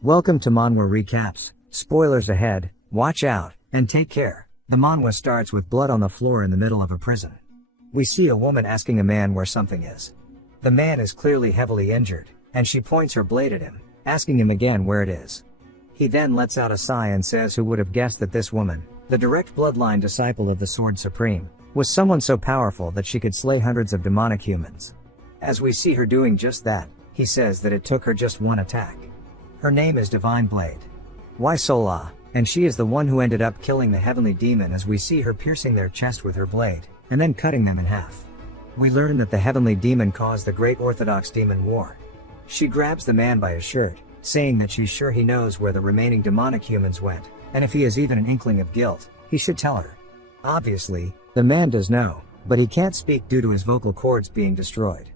Welcome to Manhwa Recaps. Spoilers ahead, watch out, and take care. The manhwa starts with blood on the floor in the middle of a prison. We see a woman asking a man where something is. The man is clearly heavily injured, and she points her blade at him, asking him again where it is. He then lets out a sigh and says who would have guessed that this woman, the direct bloodline disciple of the Sword Supreme, was someone so powerful that she could slay hundreds of demonic humans. As we see her doing just that, he says that it took her just one attack. Her name is Divine Blade. Why Sola, and she is the one who ended up killing the heavenly demon as we see her piercing their chest with her blade, and then cutting them in half. We learn that the heavenly demon caused the Great Orthodox Demon War. She grabs the man by his shirt, saying that she's sure he knows where the remaining demonic humans went, and if he has even an inkling of guilt, he should tell her. Obviously, the man does know, but he can't speak due to his vocal cords being destroyed.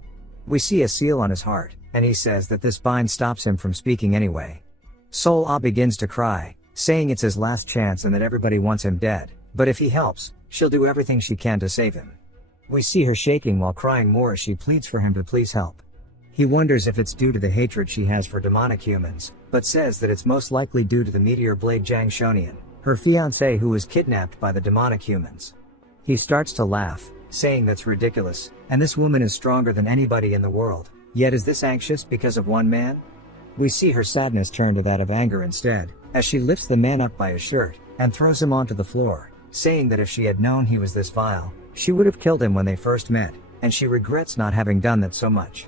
We see a seal on his heart, and he says that this bind stops him from speaking anyway. Sol-Ah begins to cry, saying it's his last chance and that everybody wants him dead, but if he helps, she'll do everything she can to save him. We see her shaking while crying more as she pleads for him to please help. He wonders if it's due to the hatred she has for demonic humans, but says that it's most likely due to the meteor blade Jang Shonian, her fiancé who was kidnapped by the demonic humans. He starts to laugh, saying that's ridiculous, and this woman is stronger than anybody in the world. Yet is this anxious because of one man? We see her sadness turn to that of anger instead, as she lifts the man up by his shirt, and throws him onto the floor, saying that if she had known he was this vile, she would have killed him when they first met, and she regrets not having done that so much.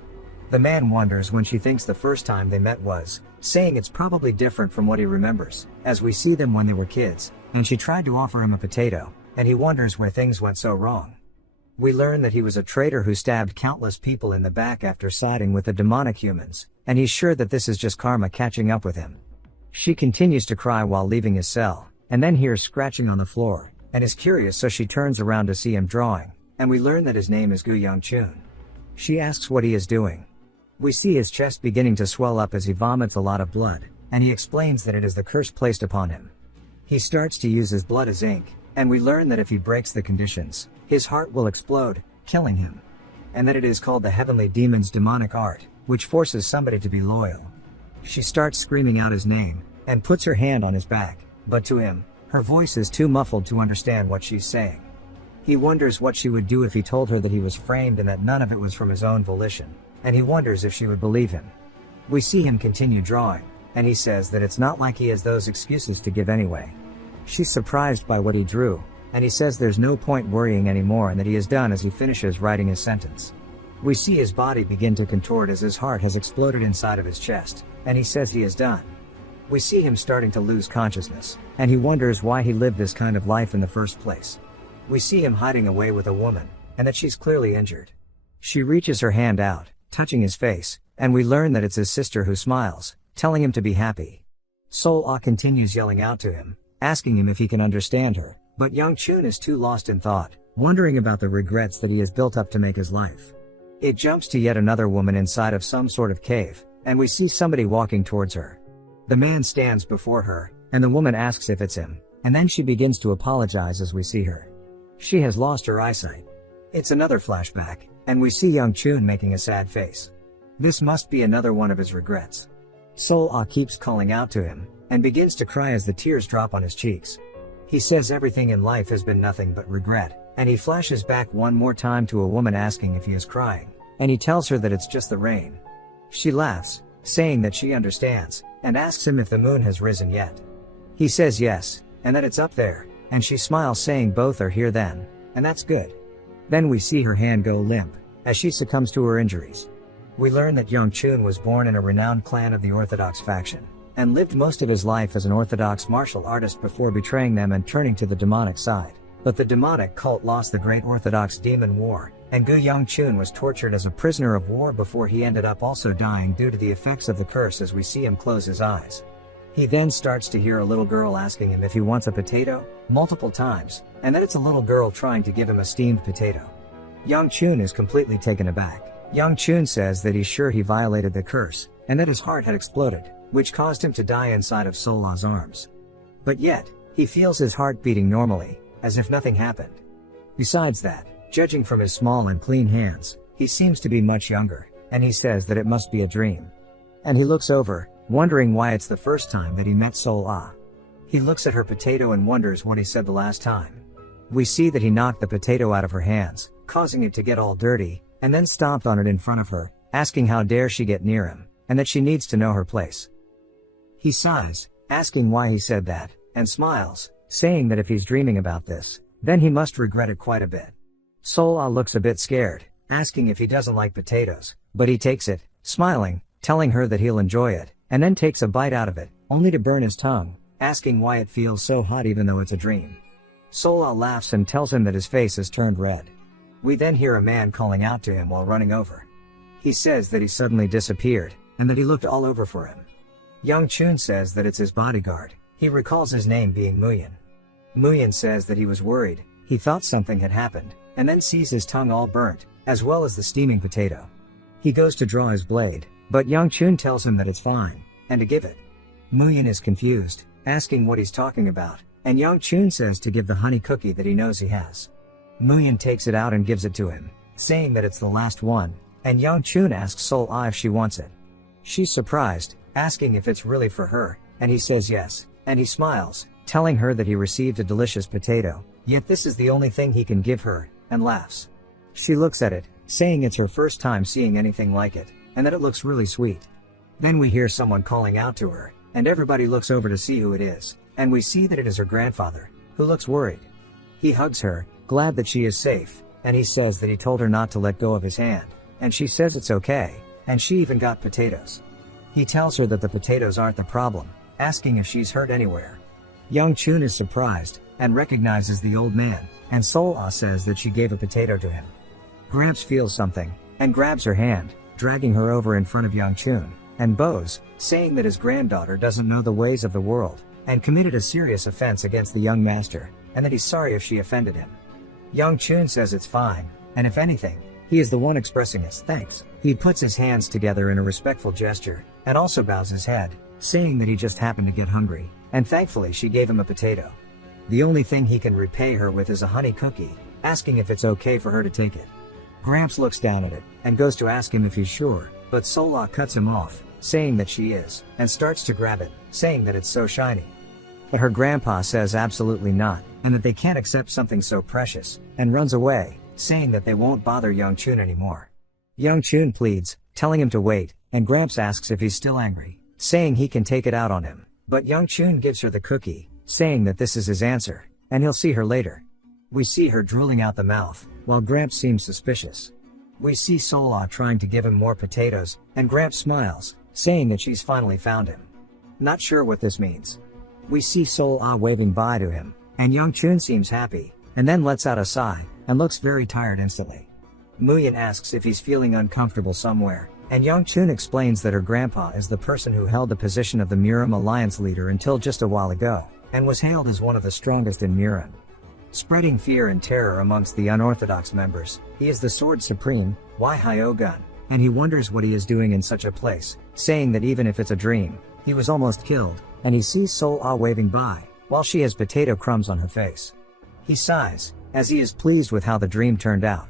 The man wonders when she thinks the first time they met was, saying it's probably different from what he remembers, as we see them when they were kids, and she tried to offer him a potato, and he wonders where things went so wrong. We learn that he was a traitor who stabbed countless people in the back after siding with the demonic humans, and he's sure that this is just karma catching up with him. She continues to cry while leaving his cell, and then hears scratching on the floor, and is curious so she turns around to see him drawing, and we learn that his name is Gu Young-chun. She asks what he is doing. We see his chest beginning to swell up as he vomits a lot of blood, and he explains that it is the curse placed upon him. He starts to use his blood as ink, and we learn that if he breaks the conditions, his heart will explode, killing him. And that it is called the heavenly demon's demonic art, which forces somebody to be loyal. She starts screaming out his name, and puts her hand on his back, but to him, her voice is too muffled to understand what she's saying. He wonders what she would do if he told her that he was framed and that none of it was from his own volition, and he wonders if she would believe him. We see him continue drawing, and he says that it's not like he has those excuses to give anyway. She's surprised by what he drew, and he says there's no point worrying anymore and that he is done as he finishes writing his sentence. We see his body begin to contort as his heart has exploded inside of his chest, and he says he is done. We see him starting to lose consciousness, and he wonders why he lived this kind of life in the first place. We see him hiding away with a woman, and that she's clearly injured. She reaches her hand out, touching his face, and we learn that it's his sister who smiles, telling him to be happy. Sol-Ah continues yelling out to him, asking him if he can understand her, but Young-chun is too lost in thought, wondering about the regrets that he has built up to make his life. It jumps to yet another woman inside of some sort of cave, and we see somebody walking towards her. The man stands before her, and the woman asks if it's him, and then she begins to apologize as we see her. She has lost her eyesight. It's another flashback, and we see Young-chun making a sad face. This must be another one of his regrets. Sol-Ah keeps calling out to him, and begins to cry as the tears drop on his cheeks. He says everything in life has been nothing but regret, and he flashes back one more time to a woman asking if he is crying, and he tells her that it's just the rain. She laughs, saying that she understands, and asks him if the moon has risen yet. He says yes, and that it's up there, and she smiles saying both are here then, and that's good. Then we see her hand go limp, as she succumbs to her injuries. We learn that Young-chun was born in a renowned clan of the Orthodox faction, and lived most of his life as an Orthodox martial artist before betraying them and turning to the demonic side. But the demonic cult lost the Great Orthodox Demon War, and Gu Young-chun was tortured as a prisoner of war before he ended up also dying due to the effects of the curse as we see him close his eyes. He then starts to hear a little girl asking him if he wants a potato, multiple times, and that it's a little girl trying to give him a steamed potato. Young-chun is completely taken aback. Young-chun says that he's sure he violated the curse, and that his heart had exploded, which caused him to die inside of Sol-Ah's arms. But yet, he feels his heart beating normally, as if nothing happened. Besides that, judging from his small and clean hands, he seems to be much younger, and he says that it must be a dream. And he looks over, wondering why it's the first time that he met Sol-Ah. He looks at her potato and wonders what he said the last time. We see that he knocked the potato out of her hands, causing it to get all dirty, and then stomped on it in front of her, asking how dare she get near him, and that she needs to know her place. He sighs, asking why he said that, and smiles, saying that if he's dreaming about this, then he must regret it quite a bit. Sol-Ah looks a bit scared, asking if he doesn't like potatoes, but he takes it, smiling, telling her that he'll enjoy it, and then takes a bite out of it, only to burn his tongue, asking why it feels so hot even though it's a dream. Sol-Ah laughs and tells him that his face has turned red. We then hear a man calling out to him while running over. He says that he suddenly disappeared, and that he looked all over for him. Young Chun says that it's his bodyguard. He recalls his name being Muyin. Muyin says that he was worried, he thought something had happened, and then sees his tongue all burnt, as well as the steaming potato. He goes to draw his blade, but Young Chun tells him that it's fine, and to give it. Muyin is confused, asking what he's talking about, and Young Chun says to give the honey cookie that he knows he has. Muyin takes it out and gives it to him, saying that it's the last one, and Young Chun asks Sol-Ah if she wants it. She's surprised, asking if it's really for her, and he says yes, and he smiles, telling her that he received a delicious potato, yet this is the only thing he can give her, and laughs. She looks at it, saying it's her first time seeing anything like it, and that it looks really sweet. Then we hear someone calling out to her, and everybody looks over to see who it is, and we see that it is her grandfather, who looks worried. He hugs her, glad that she is safe, and he says that he told her not to let go of his hand, and she says it's okay, and she even got potatoes. He tells her that the potatoes aren't the problem, asking if she's hurt anywhere. Young Chun is surprised, and recognizes the old man, and Sol-Ah says that she gave a potato to him. Gramps feels something, and grabs her hand, dragging her over in front of Young Chun, and bows, saying that his granddaughter doesn't know the ways of the world, and committed a serious offense against the young master, and that he's sorry if she offended him. Young Chun says it's fine, and if anything, he is the one expressing his thanks. He puts his hands together in a respectful gesture, and also bows his head, saying that he just happened to get hungry, and thankfully she gave him a potato. The only thing he can repay her with is a honey cookie, asking if it's okay for her to take it. Gramps looks down at it, and goes to ask him if he's sure, but Sol-Ah cuts him off, saying that she is, and starts to grab it, saying that it's so shiny. But her grandpa says absolutely not, and that they can't accept something so precious, and runs away, saying that they won't bother Young Chun anymore. Young Chun pleads, telling him to wait, and Gramps asks if he's still angry, saying he can take it out on him, but Young Chun gives her the cookie, saying that this is his answer, and he'll see her later. We see her drooling out the mouth, while Gramps seems suspicious. We see Sol-Ah trying to give him more potatoes, and Gramps smiles, saying that she's finally found him. Not sure what this means. We see Sol-Ah waving bye to him, and Young Chun seems happy, and then lets out a sigh, and looks very tired instantly. Muyin asks if he's feeling uncomfortable somewhere, and Young Chun explains that her grandpa is the person who held the position of the Murim Alliance leader until just a while ago, and was hailed as one of the strongest in Murim. Spreading fear and terror amongst the unorthodox members, he is the Sword Supreme, Wai-Hyo-Gun, and he wonders what he is doing in such a place, saying that even if it's a dream, he was almost killed, and he sees Sol-Ah waving bye, while she has potato crumbs on her face. He sighs, as he is pleased with how the dream turned out.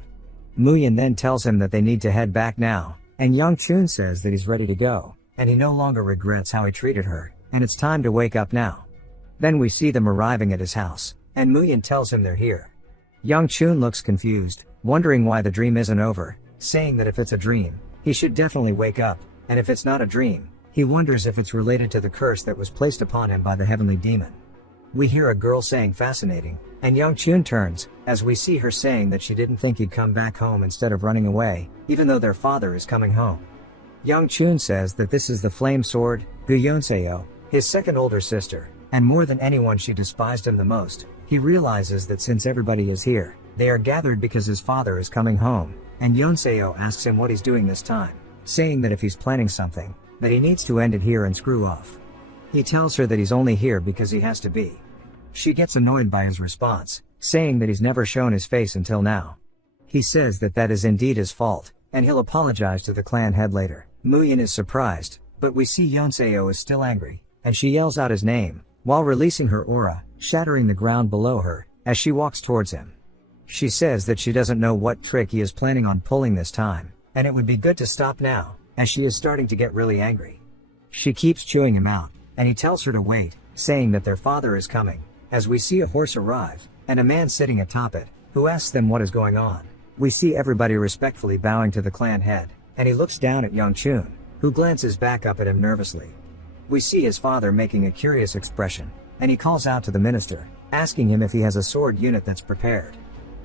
Muyin then tells him that they need to head back now, and Young Chun says that he's ready to go, and he no longer regrets how he treated her, and it's time to wake up now. Then we see them arriving at his house, and Muyin tells him they're here. Young Chun looks confused, wondering why the dream isn't over, saying that if it's a dream, he should definitely wake up, and if it's not a dream, he wonders if it's related to the curse that was placed upon him by the heavenly demon. We hear a girl saying fascinating, and Young Chun turns, as we see her saying that she didn't think he'd come back home instead of running away, even though their father is coming home. Young Chun says that this is the flame sword, Gu Yonseo, his second older sister, and more than anyone she despised him the most. He realizes that since everybody is here, they are gathered because his father is coming home, and Yonseo asks him what he's doing this time, saying that if he's planning something, that he needs to end it here and screw off. He tells her that he's only here because he has to be. She gets annoyed by his response, saying that he's never shown his face until now. He says that that is indeed his fault, and he'll apologize to the clan head later. Muyin is surprised, but we see Yonseo is still angry, and she yells out his name, while releasing her aura, shattering the ground below her, as she walks towards him. She says that she doesn't know what trick he is planning on pulling this time, and it would be good to stop now, as she is starting to get really angry. She keeps chewing him out, and he tells her to wait, saying that their father is coming, as we see a horse arrive, and a man sitting atop it, who asks them what is going on. We see everybody respectfully bowing to the clan head, and he looks down at Young Chun, who glances back up at him nervously. We see his father making a curious expression, and he calls out to the minister, asking him if he has a sword unit that's prepared.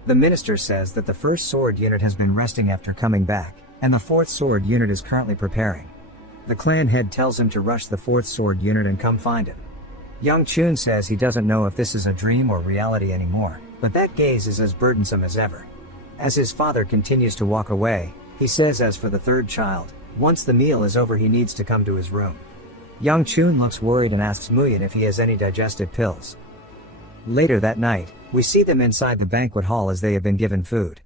The minister says that the first sword unit has been resting after coming back, and the fourth sword unit is currently preparing. The clan head tells him to rush the fourth sword unit and come find him. Young Chun says he doesn't know if this is a dream or reality anymore, but that gaze is as burdensome as ever. As his father continues to walk away, he says as for the third child, once the meal is over he needs to come to his room. Young Chun looks worried and asks Muyin if he has any digestive pills. Later that night, we see them inside the banquet hall as they have been given food.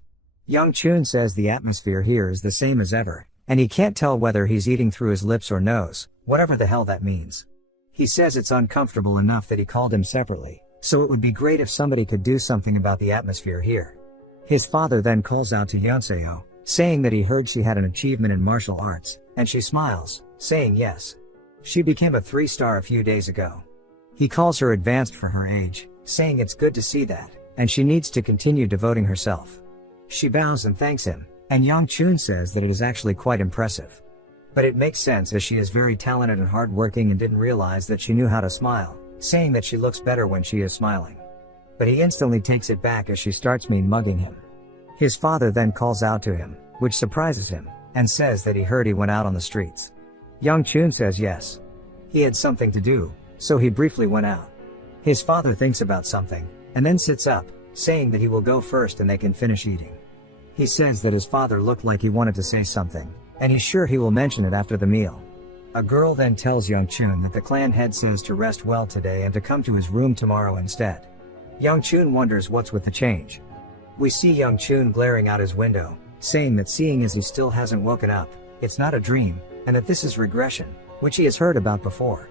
Young Chun says the atmosphere here is the same as ever, and he can't tell whether he's eating through his lips or nose, whatever the hell that means. He says it's uncomfortable enough that he called him separately, so it would be great if somebody could do something about the atmosphere here. His father then calls out to Yeonseo, saying that he heard she had an achievement in martial arts, and she smiles, saying yes. She became a 3-star a few days ago. He calls her advanced for her age, saying it's good to see that, and she needs to continue devoting herself. She bows and thanks him, and Young Chun says that it is actually quite impressive. But it makes sense as she is very talented and hardworking and didn't realize that she knew how to smile, saying that she looks better when she is smiling. But he instantly takes it back as she starts mugging him. His father then calls out to him, which surprises him, and says that he heard he went out on the streets. Young Chun says yes. He had something to do, so he briefly went out. His father thinks about something, and then sits up, saying that he will go first and they can finish eating. He says that his father looked like he wanted to say something, and he's sure he will mention it after the meal. A girl then tells Young Chun that the clan head says to rest well today and to come to his room tomorrow instead. Young Chun wonders what's with the change. We see Young Chun glaring out his window, saying that seeing as he still hasn't woken up, it's not a dream, and that this is regression, which he has heard about before.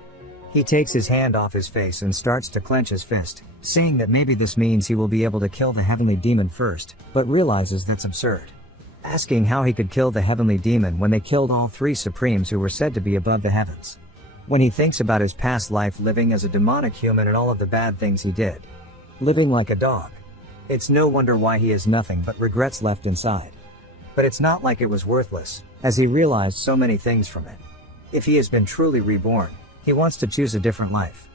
He takes his hand off his face and starts to clench his fist, saying that maybe this means he will be able to kill the heavenly demon first, but realizes that's absurd. Asking how he could kill the heavenly demon when they killed all 3 supremes who were said to be above the heavens. When he thinks about his past life living as a demonic human and all of the bad things he did. Living like a dog. It's no wonder why he has nothing but regrets left inside. But it's not like it was worthless, as he realized so many things from it. If he has been truly reborn, he wants to choose a different life.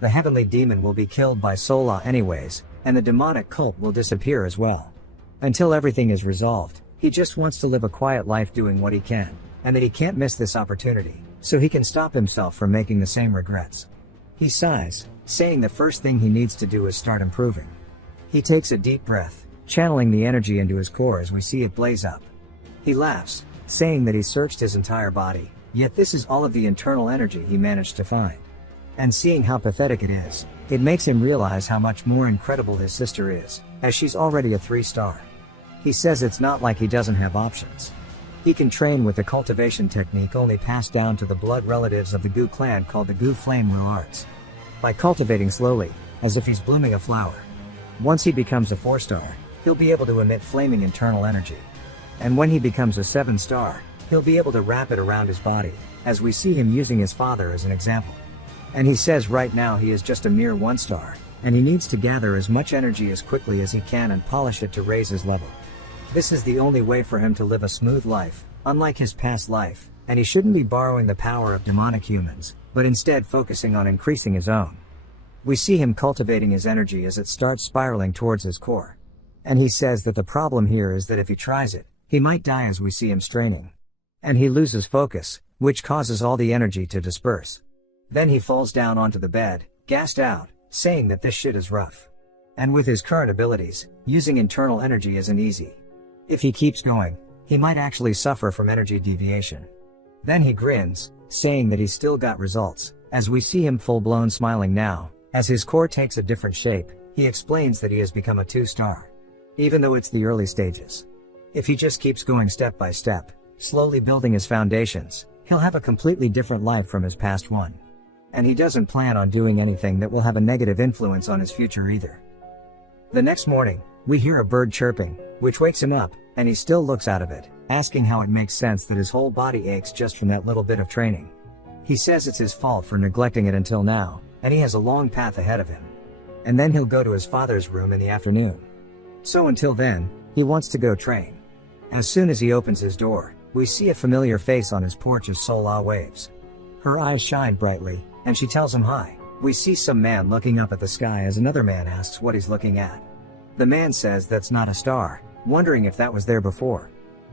The heavenly demon will be killed by Sola anyways, and the demonic cult will disappear as well. Until everything is resolved, he just wants to live a quiet life doing what he can, and that he can't miss this opportunity, so he can stop himself from making the same regrets. He sighs, saying the first thing he needs to do is start improving. He takes a deep breath, channeling the energy into his core as we see it blaze up. He laughs, saying that he searched his entire body, yet this is all of the internal energy he managed to find. And seeing how pathetic it is, it makes him realize how much more incredible his sister is, as she's already a 3-star. He says it's not like he doesn't have options. He can train with the cultivation technique only passed down to the blood relatives of the Gu clan called the Gu Flame Will Arts. By cultivating slowly, as if he's blooming a flower. Once he becomes a 4-star, he'll be able to emit flaming internal energy. And when he becomes a 7-star, he'll be able to wrap it around his body, as we see him using his father as an example. And he says right now he is just a mere 1-star, and he needs to gather as much energy as quickly as he can and polish it to raise his level. This is the only way for him to live a smooth life, unlike his past life, and he shouldn't be borrowing the power of demonic humans, but instead focusing on increasing his own. We see him cultivating his energy as it starts spiraling towards his core. And he says that the problem here is that if he tries it, he might die as we see him straining. And he loses focus, which causes all the energy to disperse. Then he falls down onto the bed, gassed out, saying that this shit is rough. And with his current abilities, using internal energy isn't easy. If he keeps going, he might actually suffer from energy deviation. Then he grins, saying that he's still got results, as we see him full-blown smiling now. As his core takes a different shape, he explains that he has become a 2-star. Even though it's the early stages. If he just keeps going step by step, slowly building his foundations, he'll have a completely different life from his past one. And he doesn't plan on doing anything that will have a negative influence on his future either. The next morning, we hear a bird chirping, which wakes him up, and he still looks out of it, asking how it makes sense that his whole body aches just from that little bit of training. He says it's his fault for neglecting it until now, and he has a long path ahead of him. And then he'll go to his father's room in the afternoon. So until then, he wants to go train. As soon as he opens his door, we see a familiar face on his porch as Sol-Ah waves. Her eyes shine brightly, and she tells him hi. We see some man looking up at the sky as another man asks what he's looking at. The man says that's not a star, wondering if that was there before.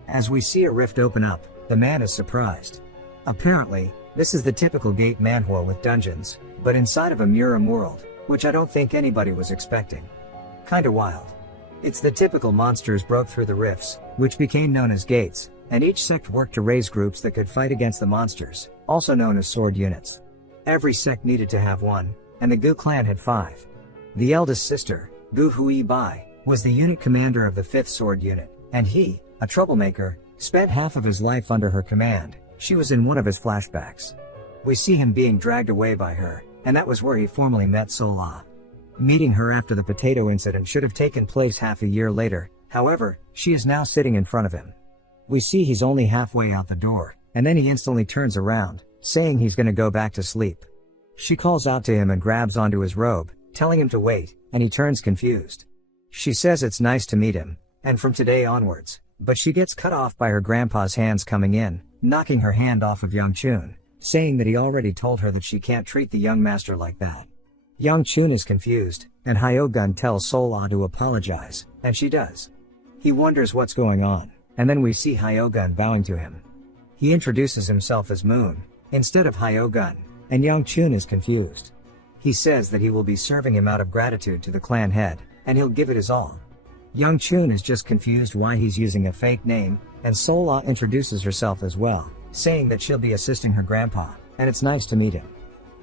As we see a rift open up, the man is surprised. Apparently, this is the typical gate manhwa with dungeons, but inside of a Muram world, which I don't think anybody was expecting. Kinda wild. It's the typical monsters broke through the rifts, which became known as gates, and each sect worked to raise groups that could fight against the monsters, also known as sword units. Every sect needed to have one, and the Gu clan had 5. The eldest sister, Gu Hui Bai, was the unit commander of the 5th sword unit, and he, a troublemaker, spent half of his life under her command. She was in one of his flashbacks. We see him being dragged away by her, and that was where he formally met Sol-Ah. Meeting her after the potato incident should have taken place half a year later, however, she is now sitting in front of him. We see he's only halfway out the door, and then he instantly turns around, saying he's gonna go back to sleep. She calls out to him and grabs onto his robe, telling him to wait, and he turns confused. She says it's nice to meet him, and from today onwards, but she gets cut off by her grandpa's hands coming in, knocking her hand off of Young Chun, saying that he already told her that she can't treat the young master like that. Young Chun is confused, and Hyogun tells Sol-Ah to apologize, and she does. He wonders what's going on, and then we see Hyogun bowing to him. He introduces himself as Moon, instead of Hyogun, and Young Chun is confused. He says that he will be serving him out of gratitude to the clan head, and he'll give it his all. Young Chun is just confused why he's using a fake name, and Sol-Ah introduces herself as well, saying that she'll be assisting her grandpa, and it's nice to meet him.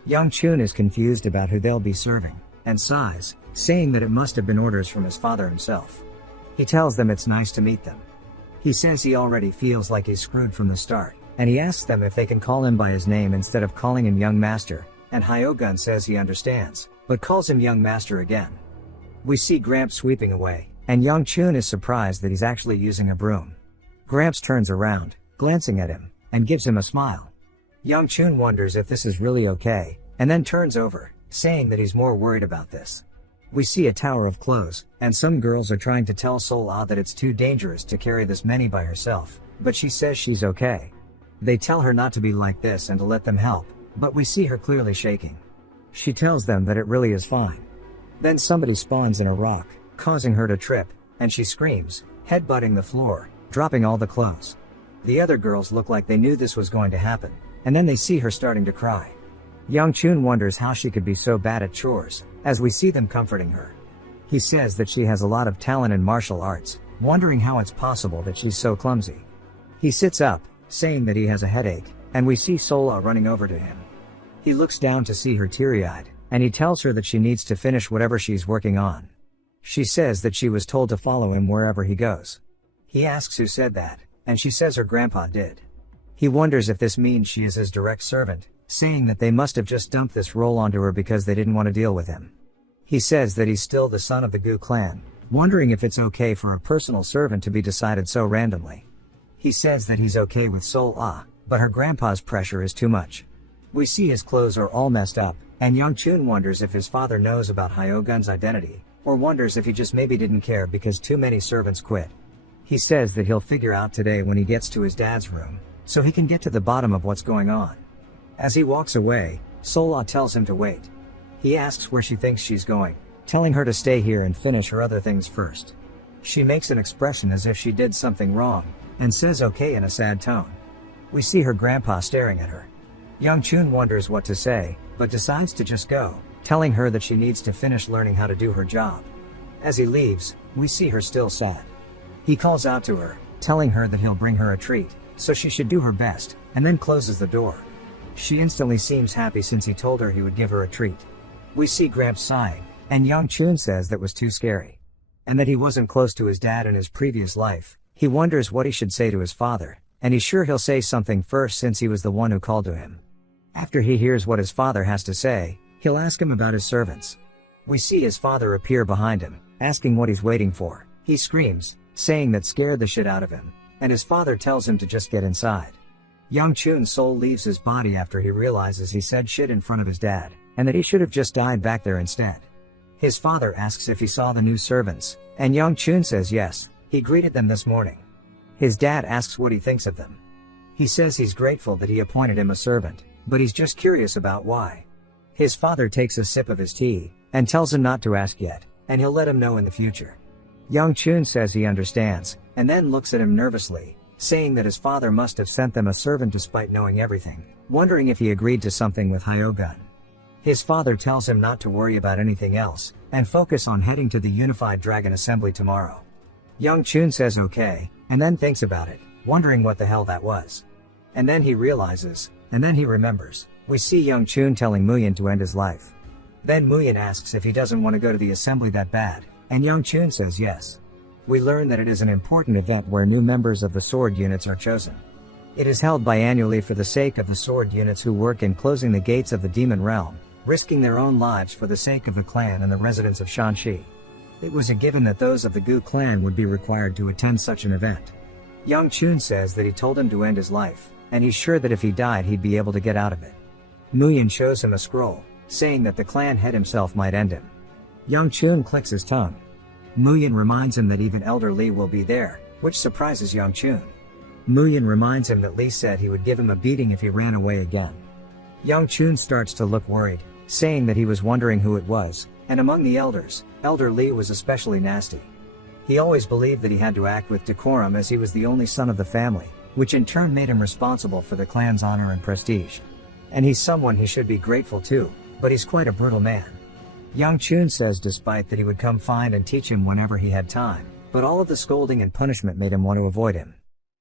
Young Chun is confused about who they'll be serving, and sighs, saying that it must have been orders from his father himself. He tells them it's nice to meet them. He says he already feels like he's screwed from the start, and he asks them if they can call him by his name instead of calling him Young Master, and Hyogun says he understands, but calls him Young Master again. We see Gramps sweeping away, and Young Chun is surprised that he's actually using a broom. Gramps turns around, glancing at him, and gives him a smile. Young Chun wonders if this is really okay, and then turns over, saying that he's more worried about this. We see a tower of clothes, and some girls are trying to tell Sol-Ah that it's too dangerous to carry this many by herself, but she says she's okay. They tell her not to be like this and to let them help, but we see her clearly shaking. She tells them that it really is fine. Then somebody spawns in a rock, causing her to trip, and she screams, headbutting the floor, dropping all the clothes. The other girls look like they knew this was going to happen, and then they see her starting to cry. Young Chun wonders how she could be so bad at chores, as we see them comforting her. He says that she has a lot of talent in martial arts, wondering how it's possible that she's so clumsy. He sits up, saying that he has a headache, and we see Sol-Ah running over to him. He looks down to see her teary-eyed, and he tells her that she needs to finish whatever she's working on. She says that she was told to follow him wherever he goes. He asks who said that, and she says her grandpa did. He wonders if this means she is his direct servant, saying that they must have just dumped this role onto her because they didn't want to deal with him. He says that he's still the son of the Gu clan, wondering if it's okay for a personal servant to be decided so randomly. He says that he's okay with Sol-Ah, but her grandpa's pressure is too much. We see his clothes are all messed up, and Young Chun wonders if his father knows about Hyogun's identity, or wonders if he just maybe didn't care because too many servants quit. He says that he'll figure out today when he gets to his dad's room, so he can get to the bottom of what's going on. As he walks away, Sol-Ah tells him to wait. He asks where she thinks she's going, telling her to stay here and finish her other things first. She makes an expression as if she did something wrong, and says okay in a sad tone. We see her grandpa staring at her. Young Chun wonders what to say, but decides to just go, telling her that she needs to finish learning how to do her job. As he leaves, we see her still sad. He calls out to her, telling her that he'll bring her a treat, so she should do her best, and then closes the door. She instantly seems happy since he told her he would give her a treat. We see Gramps sighing, and Young Chun says that was too scary, and that he wasn't close to his dad in his previous life. He wonders what he should say to his father, and he's sure he'll say something first since he was the one who called to him. After he hears what his father has to say, he'll ask him about his servants. We see his father appear behind him, asking what he's waiting for. He screams, saying that scared the shit out of him, and his father tells him to just get inside. Young Chun's soul leaves his body after he realizes he said shit in front of his dad, and that he should have just died back there instead. His father asks if he saw the new servants, and Young Chun says yes, he greeted them this morning. His dad asks what he thinks of them. He says he's grateful that he appointed him a servant, but he's just curious about why. His father takes a sip of his tea, and tells him not to ask yet, and he'll let him know in the future. Young Chun says he understands, and then looks at him nervously, saying that his father must have sent them a servant despite knowing everything, wondering if he agreed to something with Hyogun. His father tells him not to worry about anything else, and focus on heading to the Unified Dragon Assembly tomorrow. Young Chun says okay, and then thinks about it, wondering what the hell that was. And then he realizes, and then he remembers. We see Young Chun telling Muyin to end his life. Then Muyin asks if he doesn't want to go to the assembly that bad, and Young Chun says yes. We learn that it is an important event where new members of the sword units are chosen. It is held biannually for the sake of the sword units who work in closing the gates of the demon realm, risking their own lives for the sake of the clan and the residents of Shanxi. It was a given that those of the Gu clan would be required to attend such an event. Young Chun says that he told him to end his life, and he's sure that if he died he'd be able to get out of it. Muyin shows him a scroll, saying that the clan head himself might end him. Young Chun clicks his tongue. Muyin reminds him that even Elder Li will be there, which surprises Young Chun. Muyin reminds him that Li said he would give him a beating if he ran away again. Young Chun starts to look worried, saying that he was wondering who it was, and among the elders, Elder Li was especially nasty. He always believed that he had to act with decorum as he was the only son of the family, which in turn made him responsible for the clan's honor and prestige. And he's someone he should be grateful to, but he's quite a brutal man. Young Chun says despite that he would come find and teach him whenever he had time, but all of the scolding and punishment made him want to avoid him.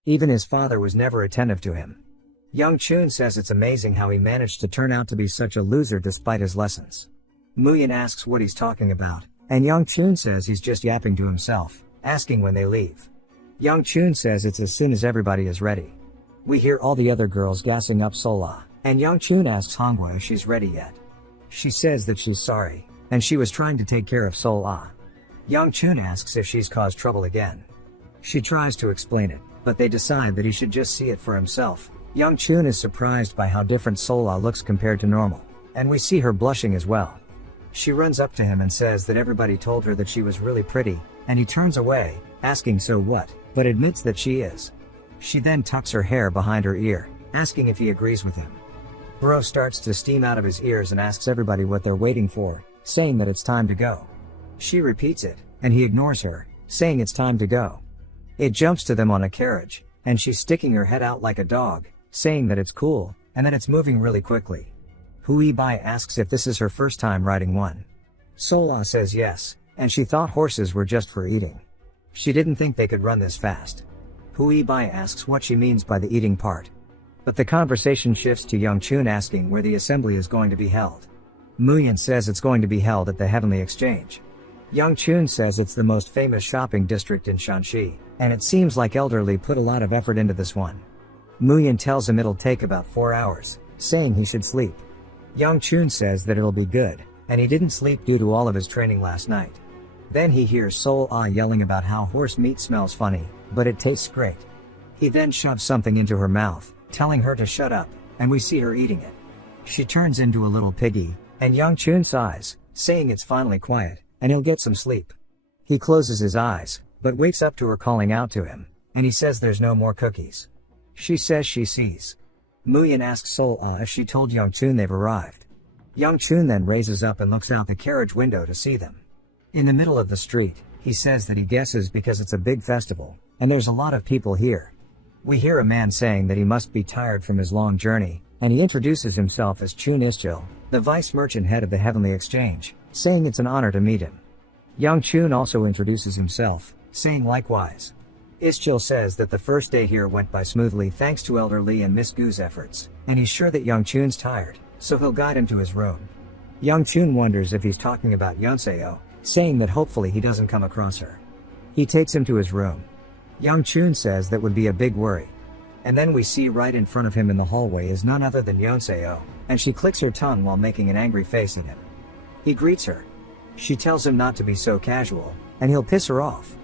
Even his father was never attentive to him. Young Chun says it's amazing how he managed to turn out to be such a loser despite his lessons. Muyin asks what he's talking about, and Young Chun says he's just yapping to himself, asking when they leave. Young Chun says it's as soon as everybody is ready. We hear all the other girls gassing up Sola, and Young Chun asks Hongwa if she's ready yet. She says that she's sorry, and she was trying to take care of Sola. Young Chun asks if she's caused trouble again. She tries to explain it, but they decide that he should just see it for himself. Young Chun is surprised by how different Sola looks compared to normal, and we see her blushing as well. She runs up to him and says that everybody told her that she was really pretty, and he turns away, asking so what, but admits that she is. She then tucks her hair behind her ear, asking if he agrees with him. Bro starts to steam out of his ears and asks everybody what they're waiting for, saying that it's time to go. She repeats it, and he ignores her, saying it's time to go. It jumps to them on a carriage, and she's sticking her head out like a dog, saying that it's cool, and that it's moving really quickly. Hui Bai asks if this is her first time riding one. Sola says yes, and she thought horses were just for eating. She didn't think they could run this fast. Hui Bai asks what she means by the eating part. But the conversation shifts to Young Chun asking where the assembly is going to be held. Muyin says it's going to be held at the Heavenly Exchange. Young Chun says it's the most famous shopping district in Shanxi, and it seems like Elder Li put a lot of effort into this one. Muyin tells him it'll take about 4 hours, saying he should sleep. Young Chun says that it'll be good, and he didn't sleep due to all of his training last night. Then he hears Sol Ah yelling about how horse meat smells funny, but it tastes great. He then shoves something into her mouth, telling her to shut up, and we see her eating it. She turns into a little piggy, and Young Chun sighs, saying it's finally quiet, and he'll get some sleep. He closes his eyes, but wakes up to her calling out to him, and he says there's no more cookies. She says she sees. Muyin asks Sol Ah if she told Young Chun they've arrived. Young Chun then raises up and looks out the carriage window to see them. In the middle of the street, he says that he guesses because it's a big festival, and there's a lot of people here. We hear a man saying that he must be tired from his long journey, and he introduces himself as Chun Ischil, the vice merchant head of the Heavenly Exchange, saying it's an honor to meet him. Young Chun also introduces himself, saying likewise. Ischil says that the first day here went by smoothly thanks to Elder Li and Miss Gu's efforts, and he's sure that Young Chun's tired, so he'll guide him to his room. Young Chun wonders if he's talking about Yonseo, saying that hopefully he doesn't come across her. He takes him to his room. Young Chun says that would be a big worry. And then we see right in front of him in the hallway is none other than Yonseo, and she clicks her tongue while making an angry face at him. He greets her. She tells him not to be so casual, and he'll piss her off.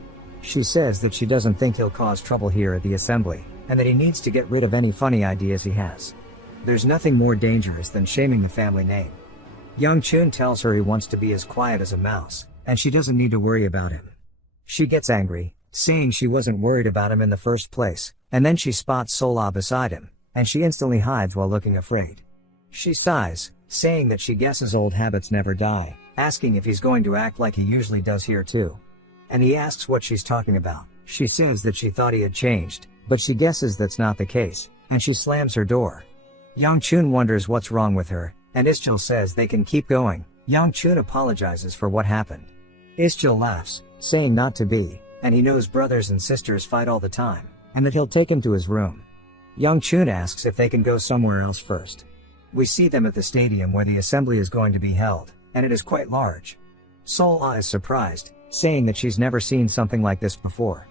She says that she doesn't think he'll cause trouble here at the assembly, and that he needs to get rid of any funny ideas he has. There's nothing more dangerous than shaming the family name. Young Chun tells her he wants to be as quiet as a mouse, and she doesn't need to worry about him. She gets angry, saying she wasn't worried about him in the first place, and then she spots Sola beside him, and she instantly hides while looking afraid. She sighs, saying that she guesses old habits never die, asking if he's going to act like he usually does here too. And he asks what she's talking about. She says that she thought he had changed, but she guesses that's not the case, and she slams her door. Young Chun wonders what's wrong with her, and Ischil says they can keep going. Young Chun apologizes for what happened. Ischil laughs, saying not to be, and he knows brothers and sisters fight all the time, and that he'll take him to his room. Young Chun asks if they can go somewhere else first. We see them at the stadium where the assembly is going to be held, and it is quite large. Sola is surprised, saying that she's never seen something like this before.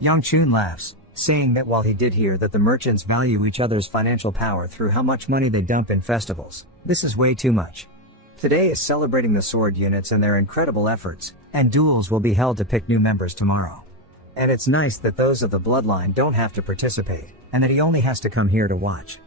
Young Chun laughs, saying that while he did hear that the merchants value each other's financial power through how much money they dump in festivals, this is way too much. Today is celebrating the sword units and their incredible efforts, and duels will be held to pick new members tomorrow. And it's nice that those of the bloodline don't have to participate, and that he only has to come here to watch.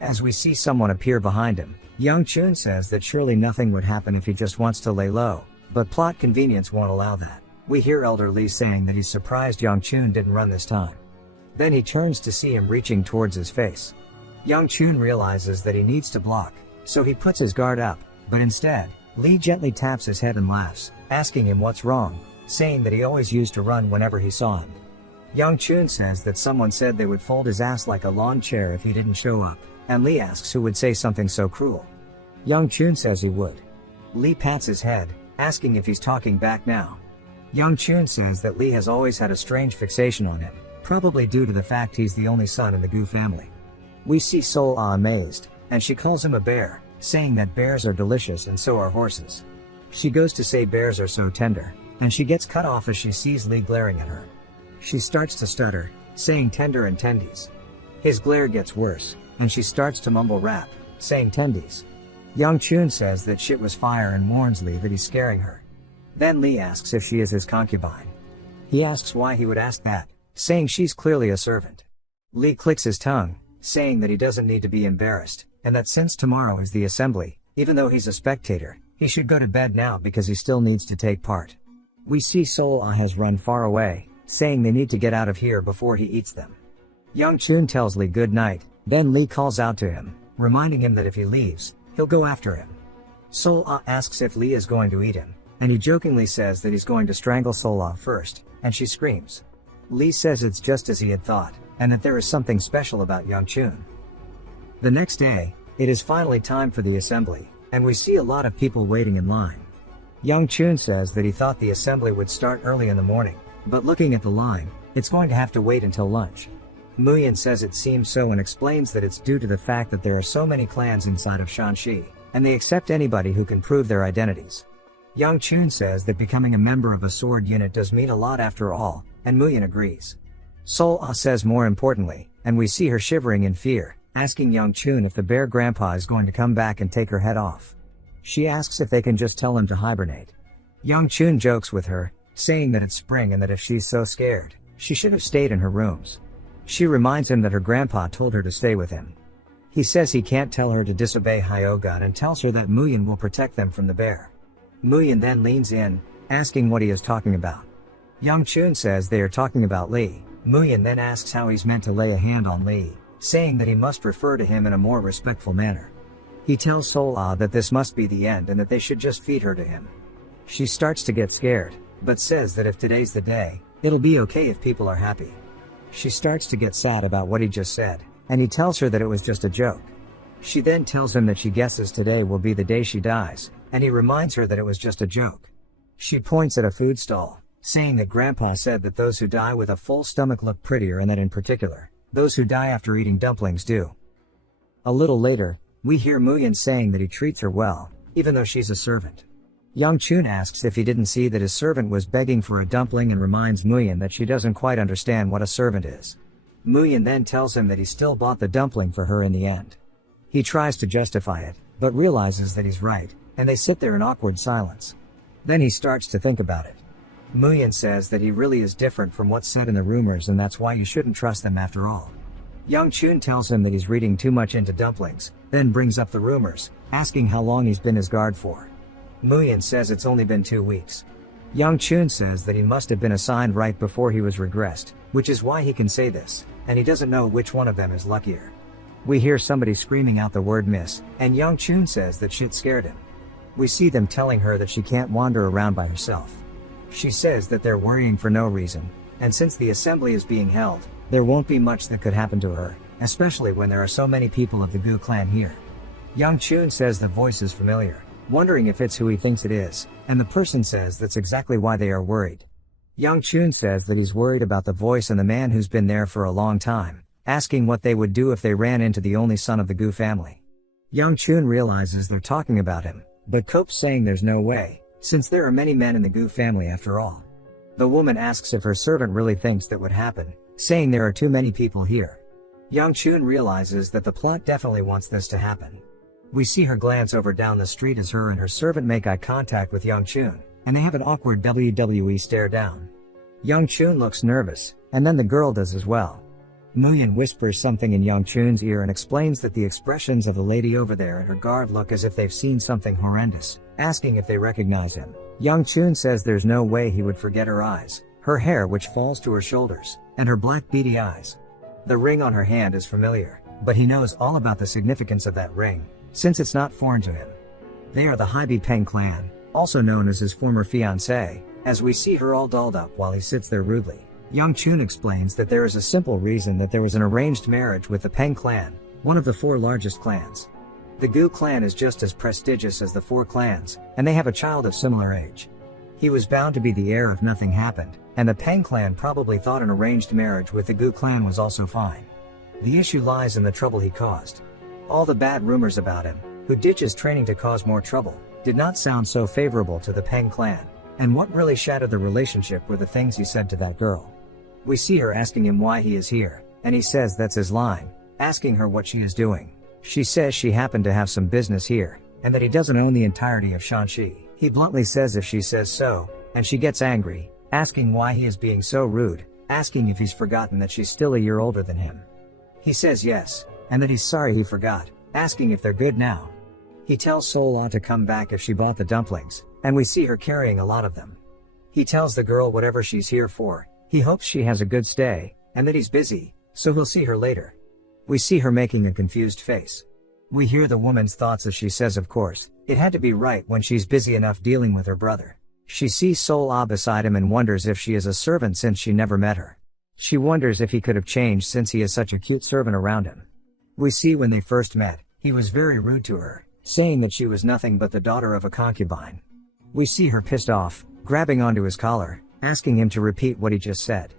As we see someone appear behind him, Young Chun says that surely nothing would happen if he just wants to lay low, but plot convenience won't allow that. We hear Elder Lee saying that he's surprised Young Chun didn't run this time. Then he turns to see him reaching towards his face. Young Chun realizes that he needs to block, so he puts his guard up, but instead, Lee gently taps his head and laughs, asking him what's wrong, saying that he always used to run whenever he saw him. Young Chun says that someone said they would fold his ass like a lawn chair if he didn't show up, and Lee asks who would say something so cruel. Young Chun says he would. Lee pats his head, asking if he's talking back now. Young Chun says that Lee has always had a strange fixation on him, probably due to the fact he's the only son in the Gu family. We see Sola amazed, and she calls him a bear, saying that bears are delicious and so are horses. She goes to say bears are so tender, and she gets cut off as she sees Lee glaring at her. She starts to stutter, saying tender and tendies. His glare gets worse, and she starts to mumble rap, saying tendies. Young Chun says that shit was fire and warns Lee that he's scaring her. Then Lee asks if she is his concubine. He asks why he would ask that, saying she's clearly a servant. Lee clicks his tongue, saying that he doesn't need to be embarrassed, and that since tomorrow is the assembly, even though he's a spectator, he should go to bed now because he still needs to take part. We see Sola has run far away, saying they need to get out of here before he eats them. Young Chun tells Lee good night, then Lee calls out to him, reminding him that if he leaves, he'll go after him. Sola asks if Lee is going to eat him, and he jokingly says that he's going to strangle Sola first, and she screams. Lee says it's just as he had thought, and that there is something special about Young Chun. The next day, it is finally time for the assembly, and we see a lot of people waiting in line. Young Chun says that he thought the assembly would start early in the morning, but looking at the line, it's going to have to wait until lunch. Muyin says it seems so and explains that it's due to the fact that there are so many clans inside of Shanxi, and they accept anybody who can prove their identities. Young Chun says that becoming a member of a sword unit does mean a lot after all, and Muyin agrees. Sola says more importantly, and we see her shivering in fear, asking Young Chun if the bear grandpa is going to come back and take her head off. She asks if they can just tell him to hibernate. Young Chun jokes with her, saying that it's spring and that if she's so scared, she should have stayed in her rooms. She reminds him that her grandpa told her to stay with him. He says he can't tell her to disobey Hyogun and tells her that Muyin will protect them from the bear. Muyin then leans in, asking what he is talking about. Young Chun says they are talking about Lee. Muyin then asks how he's meant to lay a hand on Lee, saying that he must refer to him in a more respectful manner. He tells Sola that this must be the end and that they should just feed her to him. She starts to get scared, but says that if today's the day, it'll be okay if people are happy. She starts to get sad about what he just said, and he tells her that it was just a joke. She then tells him that she guesses today will be the day she dies, and he reminds her that it was just a joke. She points at a food stall, saying that Grandpa said that those who die with a full stomach look prettier and that in particular, those who die after eating dumplings do. A little later, we hear Muyin saying that he treats her well, even though she's a servant. Young Chun asks if he didn't see that his servant was begging for a dumpling and reminds Muyin that she doesn't quite understand what a servant is. Muyin then tells him that he still bought the dumpling for her in the end. He tries to justify it, but realizes that he's right, and they sit there in awkward silence. Then he starts to think about it. Muyin says that he really is different from what's said in the rumors and that's why you shouldn't trust them after all. Young Chun tells him that he's reading too much into dumplings, then brings up the rumors, asking how long he's been his guard for. Muyin says it's only been 2 weeks. Young Chun says that he must have been assigned right before he was regressed, which is why he can say this, and he doesn't know which one of them is luckier. We hear somebody screaming out the word miss, and Young Chun says that shit scared him. We see them telling her that she can't wander around by herself. She says that they're worrying for no reason, and since the assembly is being held, there won't be much that could happen to her, especially when there are so many people of the Gu clan here. Young Chun says the voice is familiar, wondering if it's who he thinks it is, and the person says that's exactly why they are worried. Young Chun says that he's worried about the voice and the man who's been there for a long time, asking what they would do if they ran into the only son of the Gu family. Young Chun realizes they're talking about him, but copes saying there's no way, since there are many men in the Gu family after all. The woman asks if her servant really thinks that would happen, saying there are too many people here. Young Chun realizes that the plot definitely wants this to happen. We see her glance over down the street as her and her servant make eye contact with Young Chun, and they have an awkward WWE stare down. Young Chun looks nervous, and then the girl does as well. Muyin whispers something in Young Chun's ear and explains that the expressions of the lady over there and her guard look as if they've seen something horrendous, asking if they recognize him. Young Chun says there's no way he would forget her eyes, her hair which falls to her shoulders, and her black beady eyes. The ring on her hand is familiar, but he knows all about the significance of that ring, since it's not foreign to him. They are the Haibi Peng clan, also known as his former fiancée, as we see her all dolled up while he sits there rudely. Young Chun explains that there is a simple reason that there was an arranged marriage with the Peng clan, one of the 4 largest clans. The Gu clan is just as prestigious as the 4 clans, and they have a child of similar age. He was bound to be the heir if nothing happened, and the Peng clan probably thought an arranged marriage with the Gu clan was also fine. The issue lies in the trouble he caused. All the bad rumors about him, who ditches training to cause more trouble, did not sound so favorable to the Peng clan, and what really shattered the relationship were the things he said to that girl. We see her asking him why he is here, and he says that's his line, asking her what she is doing. She says she happened to have some business here, and that he doesn't own the entirety of Shanxi. He bluntly says if she says so, and she gets angry, asking why he is being so rude, asking if he's forgotten that she's still a year older than him. He says yes, and that he's sorry he forgot, asking if they're good now. He tells Sola to come back if she bought the dumplings, and we see her carrying a lot of them. He tells the girl whatever she's here for, he hopes she has a good stay, and that he's busy, so he'll see her later. We see her making a confused face. We hear the woman's thoughts as she says of course, it had to be right when she's busy enough dealing with her brother. She sees Sola beside him and wonders if she is a servant since she never met her. She wonders if he could have changed since he is such a cute servant around him. We see when they first met, he was very rude to her, saying that she was nothing but the daughter of a concubine. We see her pissed off, grabbing onto his collar, asking him to repeat what he just said.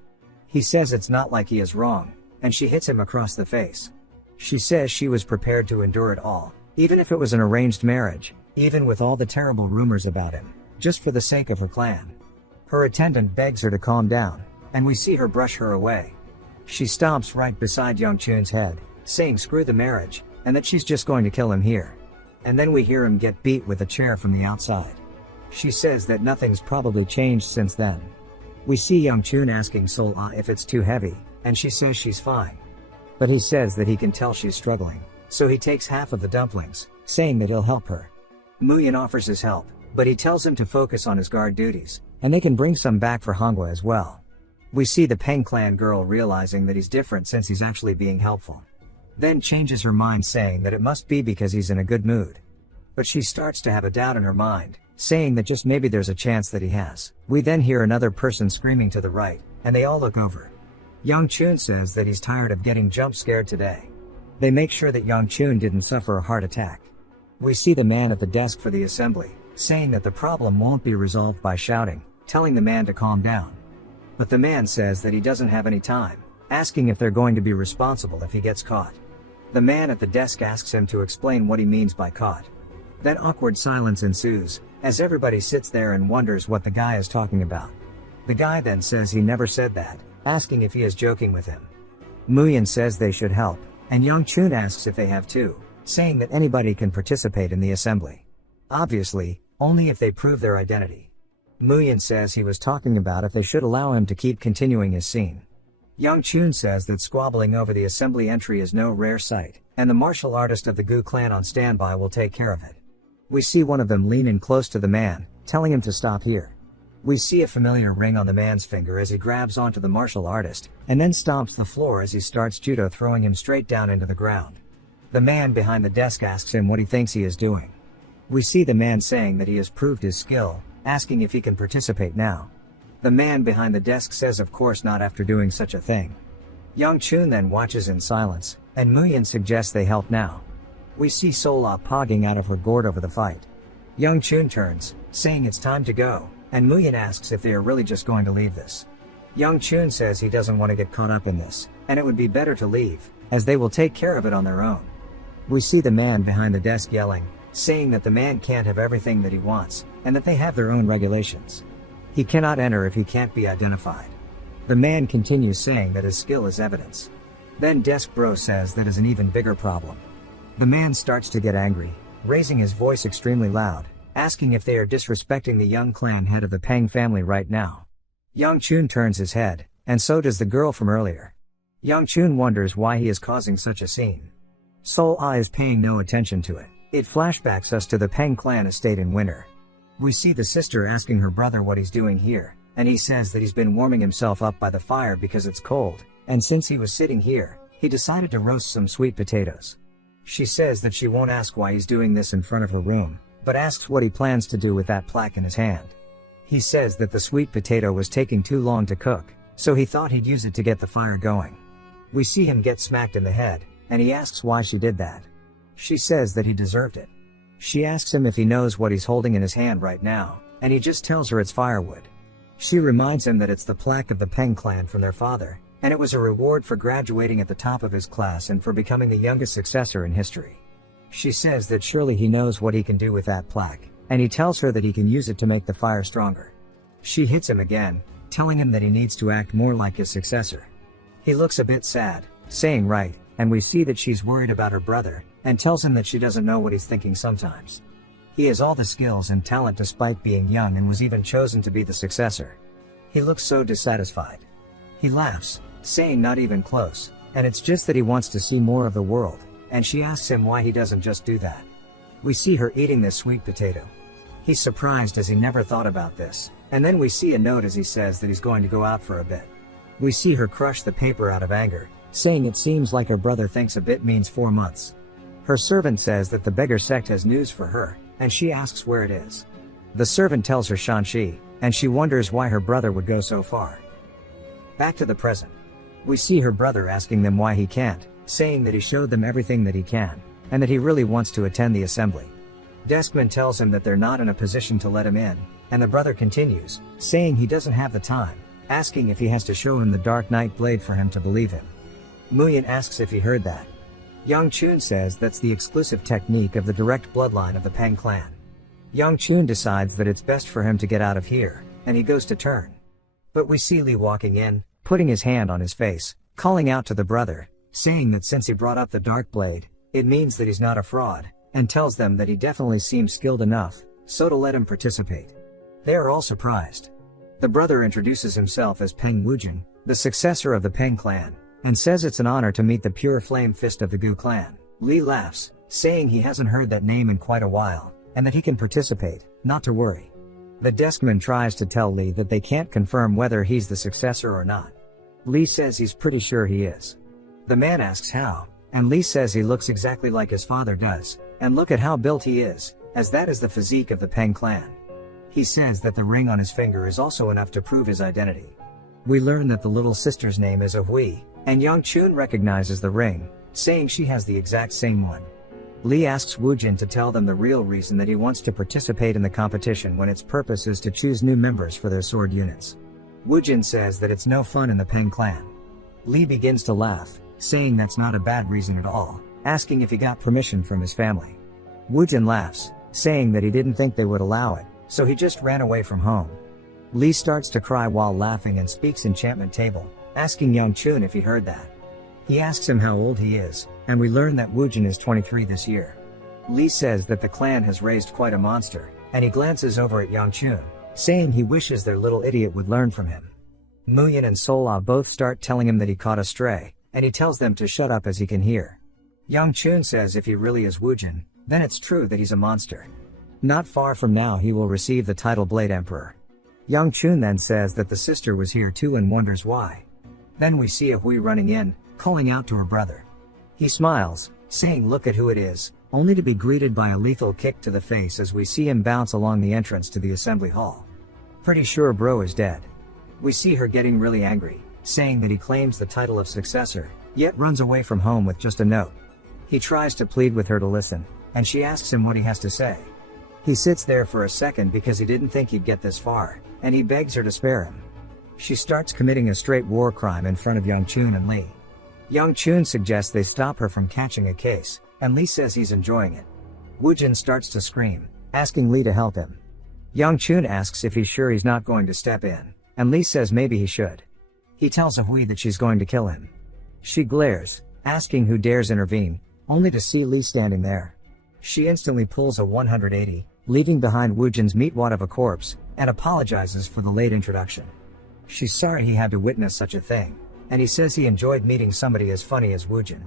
He says it's not like he is wrong, and she hits him across the face. She says she was prepared to endure it all, even if it was an arranged marriage, even with all the terrible rumors about him, just for the sake of her clan. Her attendant begs her to calm down, and we see her brush her away. She stomps right beside Young Chun's head, saying screw the marriage, and that she's just going to kill him here. And then we hear him get beat with a chair from the outside. She says that nothing's probably changed since then. We see Young Chun asking Sola if it's too heavy, and she says she's fine. But he says that he can tell she's struggling, so he takes half of the dumplings, saying that he'll help her. Muyin offers his help, but he tells him to focus on his guard duties, and they can bring some back for Hongwa as well. We see the Peng clan girl realizing that he's different since he's actually being helpful. Then changes her mind saying that it must be because he's in a good mood. But she starts to have a doubt in her mind, saying that just maybe there's a chance that he has. We then hear another person screaming to the right, and they all look over. Young Chun says that he's tired of getting jump scared today. They make sure that Young Chun didn't suffer a heart attack. We see the man at the desk for the assembly, saying that the problem won't be resolved by shouting, telling the man to calm down. But the man says that he doesn't have any time, asking if they're going to be responsible if he gets caught. The man at the desk asks him to explain what he means by caught. Then awkward silence ensues, as everybody sits there and wonders what the guy is talking about. The guy then says he never said that, asking if he is joking with him. Muyin says they should help, and Young Chun asks if they have too, saying that anybody can participate in the assembly. Obviously, only if they prove their identity. Muyin says he was talking about if they should allow him to keep continuing his scene. Young Chun says that squabbling over the assembly entry is no rare sight, and the martial artist of the Gu clan on standby will take care of it. We see one of them lean in close to the man, telling him to stop here. We see a familiar ring on the man's finger as he grabs onto the martial artist, and then stomps the floor as he starts judo, throwing him straight down into the ground. The man behind the desk asks him what he thinks he is doing. We see the man saying that he has proved his skill, asking if he can participate now. The man behind the desk says of course not after doing such a thing. Young Chun then watches in silence, and Muyin suggests they help now. We see Sola pogging out of her gourd over the fight. Young Chun turns, saying it's time to go, and Muyin asks if they are really just going to leave this. Young Chun says he doesn't want to get caught up in this, and it would be better to leave, as they will take care of it on their own. We see the man behind the desk yelling, saying that the man can't have everything that he wants, and that they have their own regulations. He cannot enter if he can't be identified. The man continues saying that his skill is evidence. Then Desk Bro says that is an even bigger problem. The man starts to get angry, raising his voice extremely loud, asking if they are disrespecting the young clan head of the Peng family right now. Young Chun turns his head, and so does the girl from earlier. Young Chun wonders why he is causing such a scene. Sol Ah is paying no attention to it. It flashbacks us to the Peng clan estate in winter. We see the sister asking her brother what he's doing here, and he says that he's been warming himself up by the fire because it's cold, and since he was sitting here, he decided to roast some sweet potatoes. She says that she won't ask why he's doing this in front of her room, but asks what he plans to do with that plaque in his hand. He says that the sweet potato was taking too long to cook, so he thought he'd use it to get the fire going. We see him get smacked in the head, and he asks why she did that. She says that he deserved it. She asks him if he knows what he's holding in his hand right now, and he just tells her it's firewood. She reminds him that it's the plaque of the Peng clan from their father, and it was a reward for graduating at the top of his class and for becoming the youngest successor in history. She says that surely he knows what he can do with that plaque, and he tells her that he can use it to make the fire stronger. She hits him again, telling him that he needs to act more like his successor. He looks a bit sad, saying right, and we see that she's worried about her brother, and tells him that she doesn't know what he's thinking sometimes. He has all the skills and talent despite being young and was even chosen to be the successor. He looks so dissatisfied. He laughs, saying not even close, and it's just that he wants to see more of the world, and she asks him why he doesn't just do that. We see her eating this sweet potato. He's surprised as he never thought about this, and then we see a note as he says that he's going to go out for a bit. We see her crush the paper out of anger, saying it seems like her brother thinks a bit means 4 months. Her servant says that the beggar sect has news for her, and she asks where it is. The servant tells her Shanxi, and she wonders why her brother would go so far. Back to the present. We see her brother asking them why he can't, saying that he showed them everything that he can, and that he really wants to attend the assembly. Deskman tells him that they're not in a position to let him in, and the brother continues, saying he doesn't have the time, asking if he has to show him the Dark Knight blade for him to believe him. Muyin asks if he heard that. Young Chun says that's the exclusive technique of the direct bloodline of the Peng clan. Young Chun decides that it's best for him to get out of here, and he goes to turn. But we see Lee walking in, putting his hand on his face, calling out to the brother, saying that since he brought up the dark blade, it means that he's not a fraud, and tells them that he definitely seems skilled enough, so to let him participate. They are all surprised. The brother introduces himself as Peng Wujin, the successor of the Peng clan, and says it's an honor to meet the pure flame fist of the Gu clan. Lee laughs, saying he hasn't heard that name in quite a while, and that he can participate, not to worry. The deskman tries to tell Lee that they can't confirm whether he's the successor or not. Lee says he's pretty sure he is. The man asks how, and Lee says he looks exactly like his father does, and look at how built he is, as that is the physique of the Peng clan. He says that the ring on his finger is also enough to prove his identity. We learn that the little sister's name is Ahui, and Young Chun recognizes the ring, saying she has the exact same one. Lee asks Wujin to tell them the real reason that he wants to participate in the competition when its purpose is to choose new members for their sword units. Wujin says that it's no fun in the Peng clan. Lee begins to laugh, saying that's not a bad reason at all, asking if he got permission from his family. Wujin laughs, saying that he didn't think they would allow it, so he just ran away from home. Lee starts to cry while laughing and speaks enchantment table, asking Young Chun if he heard that. He asks him how old he is, and we learn that Wujin is 23 this year. Lee says that the clan has raised quite a monster, and he glances over at Young Chun, saying he wishes their little idiot would learn from him. Muyin and Sola both start telling him that he caught a stray, and he tells them to shut up as he can hear. Young Chun says if he really is Woojin, then it's true that he's a monster. Not far from now he will receive the title Blade Emperor. Young Chun then says that the sister was here too and wonders why. Then we see Hui running in, calling out to her brother. He smiles, saying look at who it is, only to be greeted by a lethal kick to the face as we see him bounce along the entrance to the assembly hall. Pretty sure bro is dead. We see her getting really angry, saying that he claims the title of successor, yet runs away from home with just a note. He tries to plead with her to listen, and she asks him what he has to say. He sits there for a second because he didn't think he'd get this far, and he begs her to spare him. She starts committing a straight war crime in front of Young Chun and Lee. Young Chun suggests they stop her from catching a case, and Lee says he's enjoying it. Woojin starts to scream, asking Lee to help him. Young Chun asks if he's sure he's not going to step in, and Lee says maybe he should. He tells Hui that she's going to kill him. She glares, asking who dares intervene, only to see Lee standing there. She instantly pulls a 180, leaving behind Woojin's meatwad of a corpse, and apologizes for the late introduction. She's sorry he had to witness such a thing, and he says he enjoyed meeting somebody as funny as Woojin.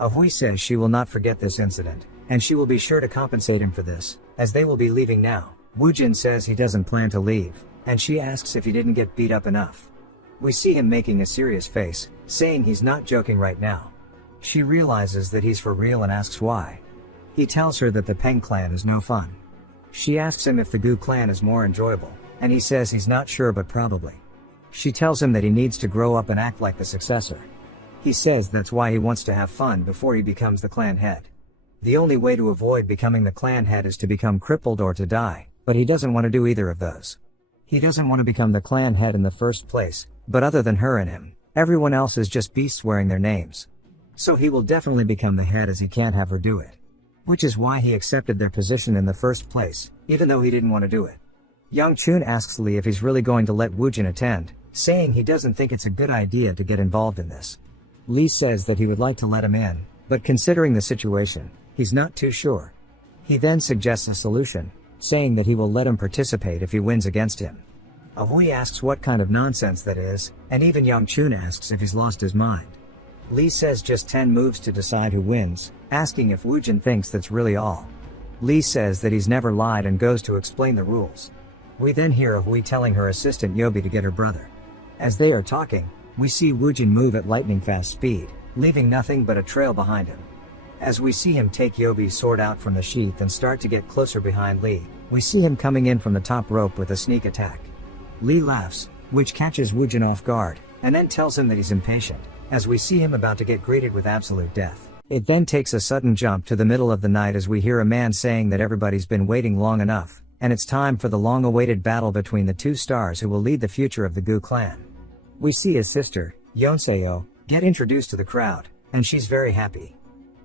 Hui says she will not forget this incident, and she will be sure to compensate him for this, as they will be leaving now. Woojin says he doesn't plan to leave, and she asks if he didn't get beat up enough. We see him making a serious face, saying he's not joking right now. She realizes that he's for real and asks why. He tells her that the Peng clan is no fun. She asks him if the Gu clan is more enjoyable, and he says he's not sure but probably. She tells him that he needs to grow up and act like the successor. He says that's why he wants to have fun before he becomes the clan head. The only way to avoid becoming the clan head is to become crippled or to die, but he doesn't want to do either of those. He doesn't want to become the clan head in the first place, but other than her and him, everyone else is just beasts wearing their names. So he will definitely become the head as he can't have her do it. Which is why he accepted their position in the first place, even though he didn't want to do it. Young Chun asks Lee if he's really going to let Woojin attend, saying he doesn't think it's a good idea to get involved in this. Lee says that he would like to let him in, but considering the situation, he's not too sure. He then suggests a solution, saying that he will let him participate if he wins against him. Hui asks what kind of nonsense that is, and even Young Chun asks if he's lost his mind. Lee says just 10 moves to decide who wins, asking if Woojin thinks that's really all. Lee says that he's never lied and goes to explain the rules. We then hear Hui telling her assistant Yobi to get her brother. As they are talking, we see Woojin move at lightning fast speed, leaving nothing but a trail behind him. As we see him take Yobi's sword out from the sheath and start to get closer behind Lee, we see him coming in from the top rope with a sneak attack. Lee laughs, which catches Woojin off guard, and then tells him that he's impatient, as we see him about to get greeted with absolute death. It then takes a sudden jump to the middle of the night as we hear a man saying that everybody's been waiting long enough, and it's time for the long-awaited battle between the two stars who will lead the future of the Gu clan. We see his sister, Yeonseo, get introduced to the crowd, and she's very happy.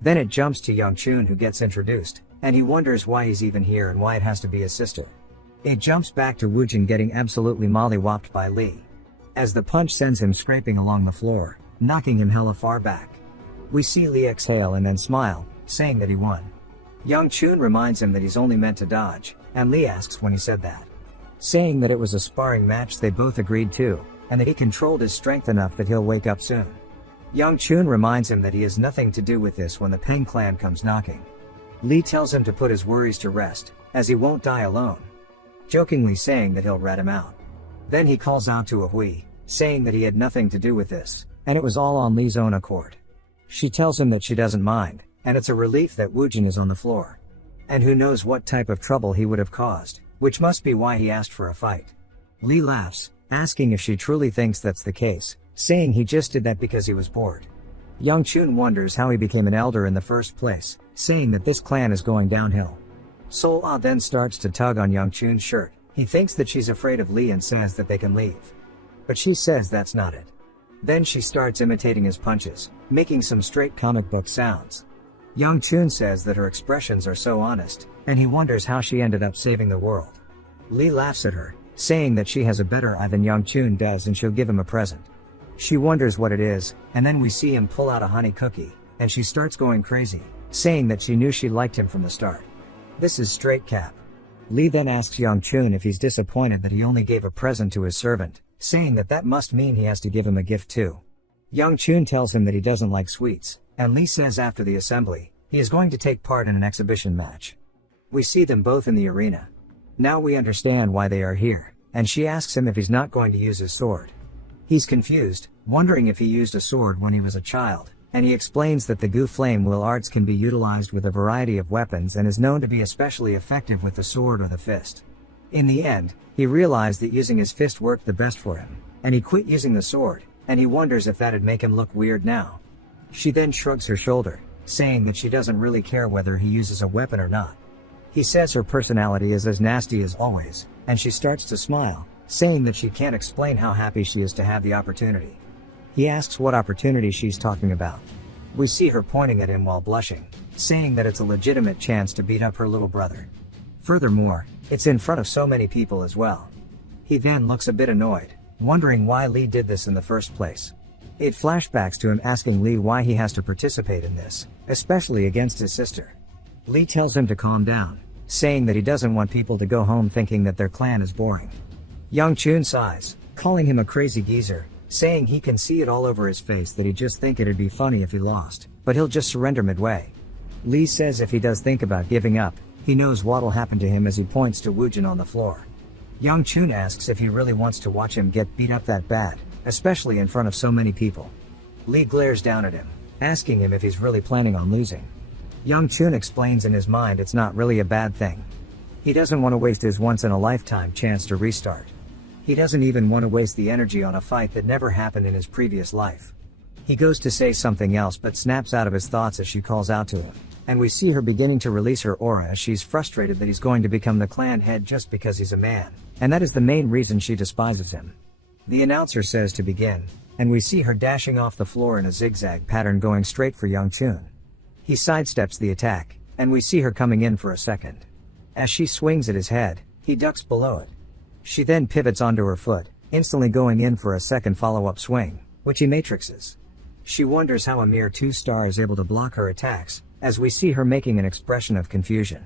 Then it jumps to Young Chun who gets introduced, and he wonders why he's even here and why it has to be his sister. It jumps back to Woojin getting absolutely mollywopped by Lee. As the punch sends him scraping along the floor, knocking him hella far back. We see Lee exhale and then smile, saying that he won. Young Chun reminds him that he's only meant to dodge, and Lee asks when he said that. Saying that it was a sparring match they both agreed to, and that he controlled his strength enough that he'll wake up soon. Young Chun reminds him that he has nothing to do with this when the Peng clan comes knocking. Lee tells him to put his worries to rest, as he won't die alone. Jokingly saying that he'll rat him out. Then he calls out to Hui, saying that he had nothing to do with this, and it was all on Lee's own accord. She tells him that she doesn't mind, and it's a relief that Woojin is on the floor. And who knows what type of trouble he would have caused, which must be why he asked for a fight. Lee laughs, asking if she truly thinks that's the case, saying he just did that because he was bored. Young Chun wonders how he became an elder in the first place, saying that this clan is going downhill. Sol Ah then starts to tug on Young Chun's shirt. He thinks that she's afraid of Lee and says that they can leave. But she says that's not it. Then she starts imitating his punches, making some straight comic book sounds. Young Chun says that her expressions are so honest, and he wonders how she ended up saving the world. Lee laughs at her, saying that she has a better eye than Young Chun does and she'll give him a present. She wonders what it is, and then we see him pull out a honey cookie, and she starts going crazy, saying that she knew she liked him from the start. This is straight cap. Lee then asks Young Chun if he's disappointed that he only gave a present to his servant, saying that that must mean he has to give him a gift too. Young Chun tells him that he doesn't like sweets, and Lee says after the assembly, he is going to take part in an exhibition match. We see them both in the arena. Now we understand why they are here, and she asks him if he's not going to use his sword. He's confused, wondering if he used a sword when he was a child, and he explains that the Gu Flame Will arts can be utilized with a variety of weapons and is known to be especially effective with the sword or the fist. In the end, he realized that using his fist worked the best for him, and he quit using the sword, and he wonders if that'd make him look weird now. She then shrugs her shoulder, saying that she doesn't really care whether he uses a weapon or not. He says her personality is as nasty as always, and she starts to smile, saying that she can't explain how happy she is to have the opportunity. He asks what opportunity she's talking about. We see her pointing at him while blushing, saying that it's a legitimate chance to beat up her little brother. Furthermore, it's in front of so many people as well. He then looks a bit annoyed, wondering why Lee did this in the first place. It flashbacks to him asking Lee why he has to participate in this, especially against his sister. Lee tells him to calm down, saying that he doesn't want people to go home thinking that their clan is boring. Young Chun sighs, calling him a crazy geezer, saying he can see it all over his face that he just think it'd be funny if he lost, but he'll just surrender midway. Lee says if he does think about giving up, he knows what'll happen to him as he points to Woojin on the floor. Young Chun asks if he really wants to watch him get beat up that bad, especially in front of so many people. Lee glares down at him, asking him if he's really planning on losing. Young Chun explains in his mind it's not really a bad thing. He doesn't want to waste his once-in-a-lifetime chance to restart. He doesn't even want to waste the energy on a fight that never happened in his previous life. He goes to say something else but snaps out of his thoughts as she calls out to him, and we see her beginning to release her aura as she's frustrated that he's going to become the clan head just because he's a man, and that is the main reason she despises him. The announcer says to begin, and we see her dashing off the floor in a zigzag pattern going straight for Young Chun. He sidesteps the attack, and we see her coming in for a second. As she swings at his head, he ducks below it. She then pivots onto her foot, instantly going in for a second follow-up swing, which he matrixes. She wonders how a mere 2-star is able to block her attacks, as we see her making an expression of confusion.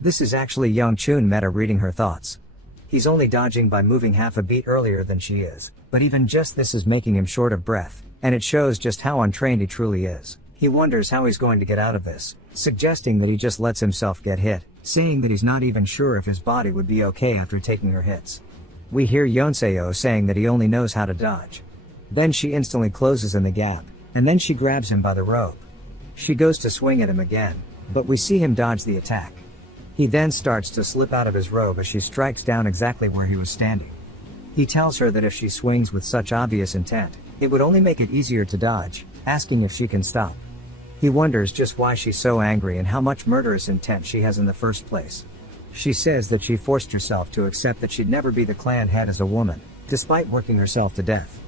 This is actually Young Chun meta reading her thoughts. He's only dodging by moving half a beat earlier than she is, but even just this is making him short of breath, and it shows just how untrained he truly is. He wonders how he's going to get out of this, suggesting that he just lets himself get hit, saying that he's not even sure if his body would be okay after taking her hits. We hear Yonseo saying that he only knows how to dodge. Then she instantly closes in the gap, and then she grabs him by the robe. She goes to swing at him again, but we see him dodge the attack. He then starts to slip out of his robe as she strikes down exactly where he was standing. He tells her that if she swings with such obvious intent, it would only make it easier to dodge, asking if she can stop. He wonders just why she's so angry and how much murderous intent she has in the first place. She says that she forced herself to accept that she'd never be the clan head as a woman, despite working herself to death.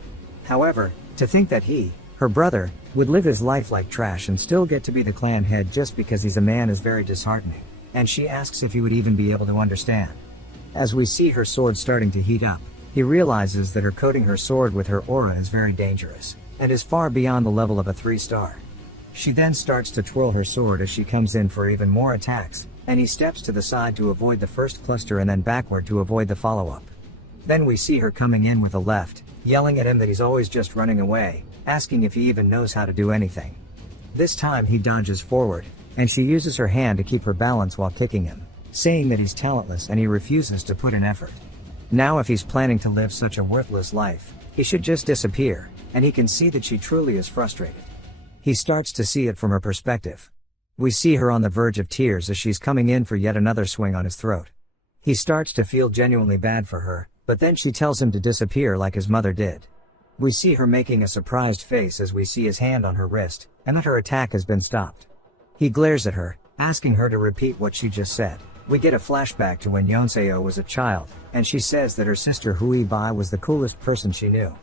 However, to think that he, her brother, would live his life like trash and still get to be the clan head just because he's a man is very disheartening, and she asks if he would even be able to understand. As we see her sword starting to heat up, he realizes that her coating her sword with her aura is very dangerous, and is far beyond the level of a 3-star. She then starts to twirl her sword as she comes in for even more attacks, and he steps to the side to avoid the first cluster and then backward to avoid the follow-up. Then we see her coming in with a left, yelling at him that he's always just running away, asking if he even knows how to do anything. This time he dodges forward, and she uses her hand to keep her balance while kicking him, saying that he's talentless and he refuses to put in effort. Now if he's planning to live such a worthless life, he should just disappear, and he can see that she truly is frustrated. He starts to see it from her perspective. We see her on the verge of tears as she's coming in for yet another swing on his throat. He starts to feel genuinely bad for her, but then she tells him to disappear like his mother did. We see her making a surprised face as we see his hand on her wrist, and that her attack has been stopped. He glares at her, asking her to repeat what she just said. We get a flashback to when Yonseo was a child, and she says that her sister Hui Bai was the coolest person she knew.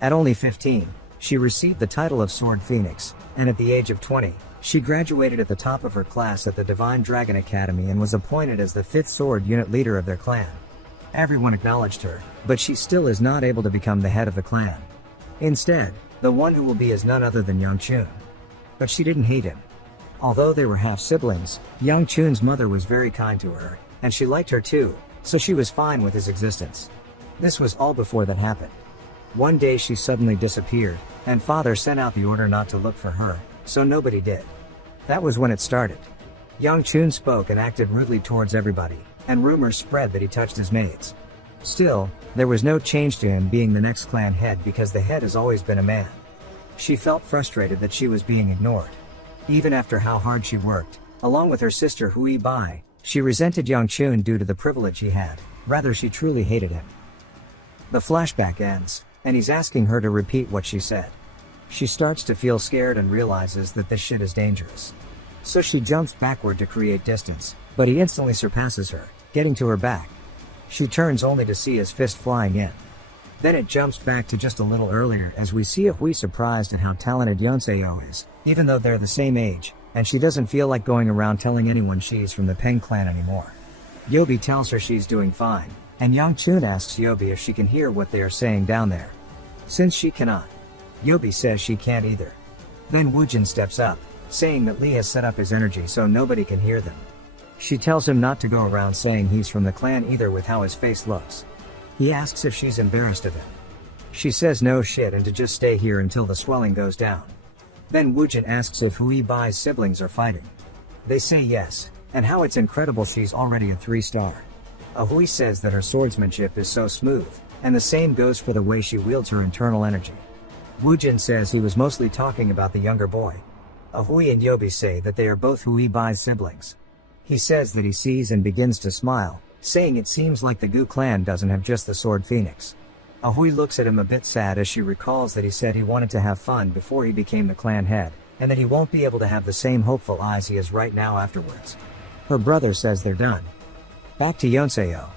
At only 15, she received the title of Sword Phoenix, and at the age of 20, she graduated at the top of her class at the Divine Dragon Academy and was appointed as the 5th sword unit leader of their clan. Everyone acknowledged her, but she still is not able to become the head of the clan. Instead, the one who will be is none other than Young Chun. But she didn't hate him. Although they were half-siblings, Young Chun's mother was very kind to her, and she liked her too, so she was fine with his existence. This was all before that happened. One day she suddenly disappeared, and father sent out the order not to look for her, so nobody did. That was when it started. Young Chun spoke and acted rudely towards everybody, and rumors spread that he touched his maids. Still, there was no change to him being the next clan head because the head has always been a man. She felt frustrated that she was being ignored. Even after how hard she worked, along with her sister Hui Bai, she resented Young Chun due to the privilege he had. Rather, she truly hated him. The flashback ends, and he's asking her to repeat what she said. She starts to feel scared and realizes that this shit is dangerous. So she jumps backward to create distance, but he instantly surpasses her, getting to her back. She turns only to see his fist flying in. Then it jumps back to just a little earlier as we see Hui surprised at how talented Yeonseo is, even though they're the same age, and she doesn't feel like going around telling anyone she's from the Peng clan anymore. Yobi tells her she's doing fine, and Young Chun asks Yobi if she can hear what they are saying down there. Since she cannot, Yobi says she can't either. Then Woojin steps up, saying that Lee has set up his energy so nobody can hear them. She tells him not to go around saying he's from the clan either with how his face looks. He asks if she's embarrassed of him. She says no shit and to just stay here until the swelling goes down. Then Woojin asks if Hui Bai's siblings are fighting. They say yes, and how it's incredible she's already a 3-star. Hui says that her swordsmanship is so smooth, and the same goes for the way she wields her internal energy. Woojin says he was mostly talking about the younger boy. Hui and Yobi say that they are both Hui Bai's siblings. He says that he sees and begins to smile, saying it seems like the Gu clan doesn't have just the sword phoenix. Hui looks at him a bit sad as she recalls that he said he wanted to have fun before he became the clan head, and that he won't be able to have the same hopeful eyes he has right now afterwards. Her brother says they're done. Back to Yeonseo.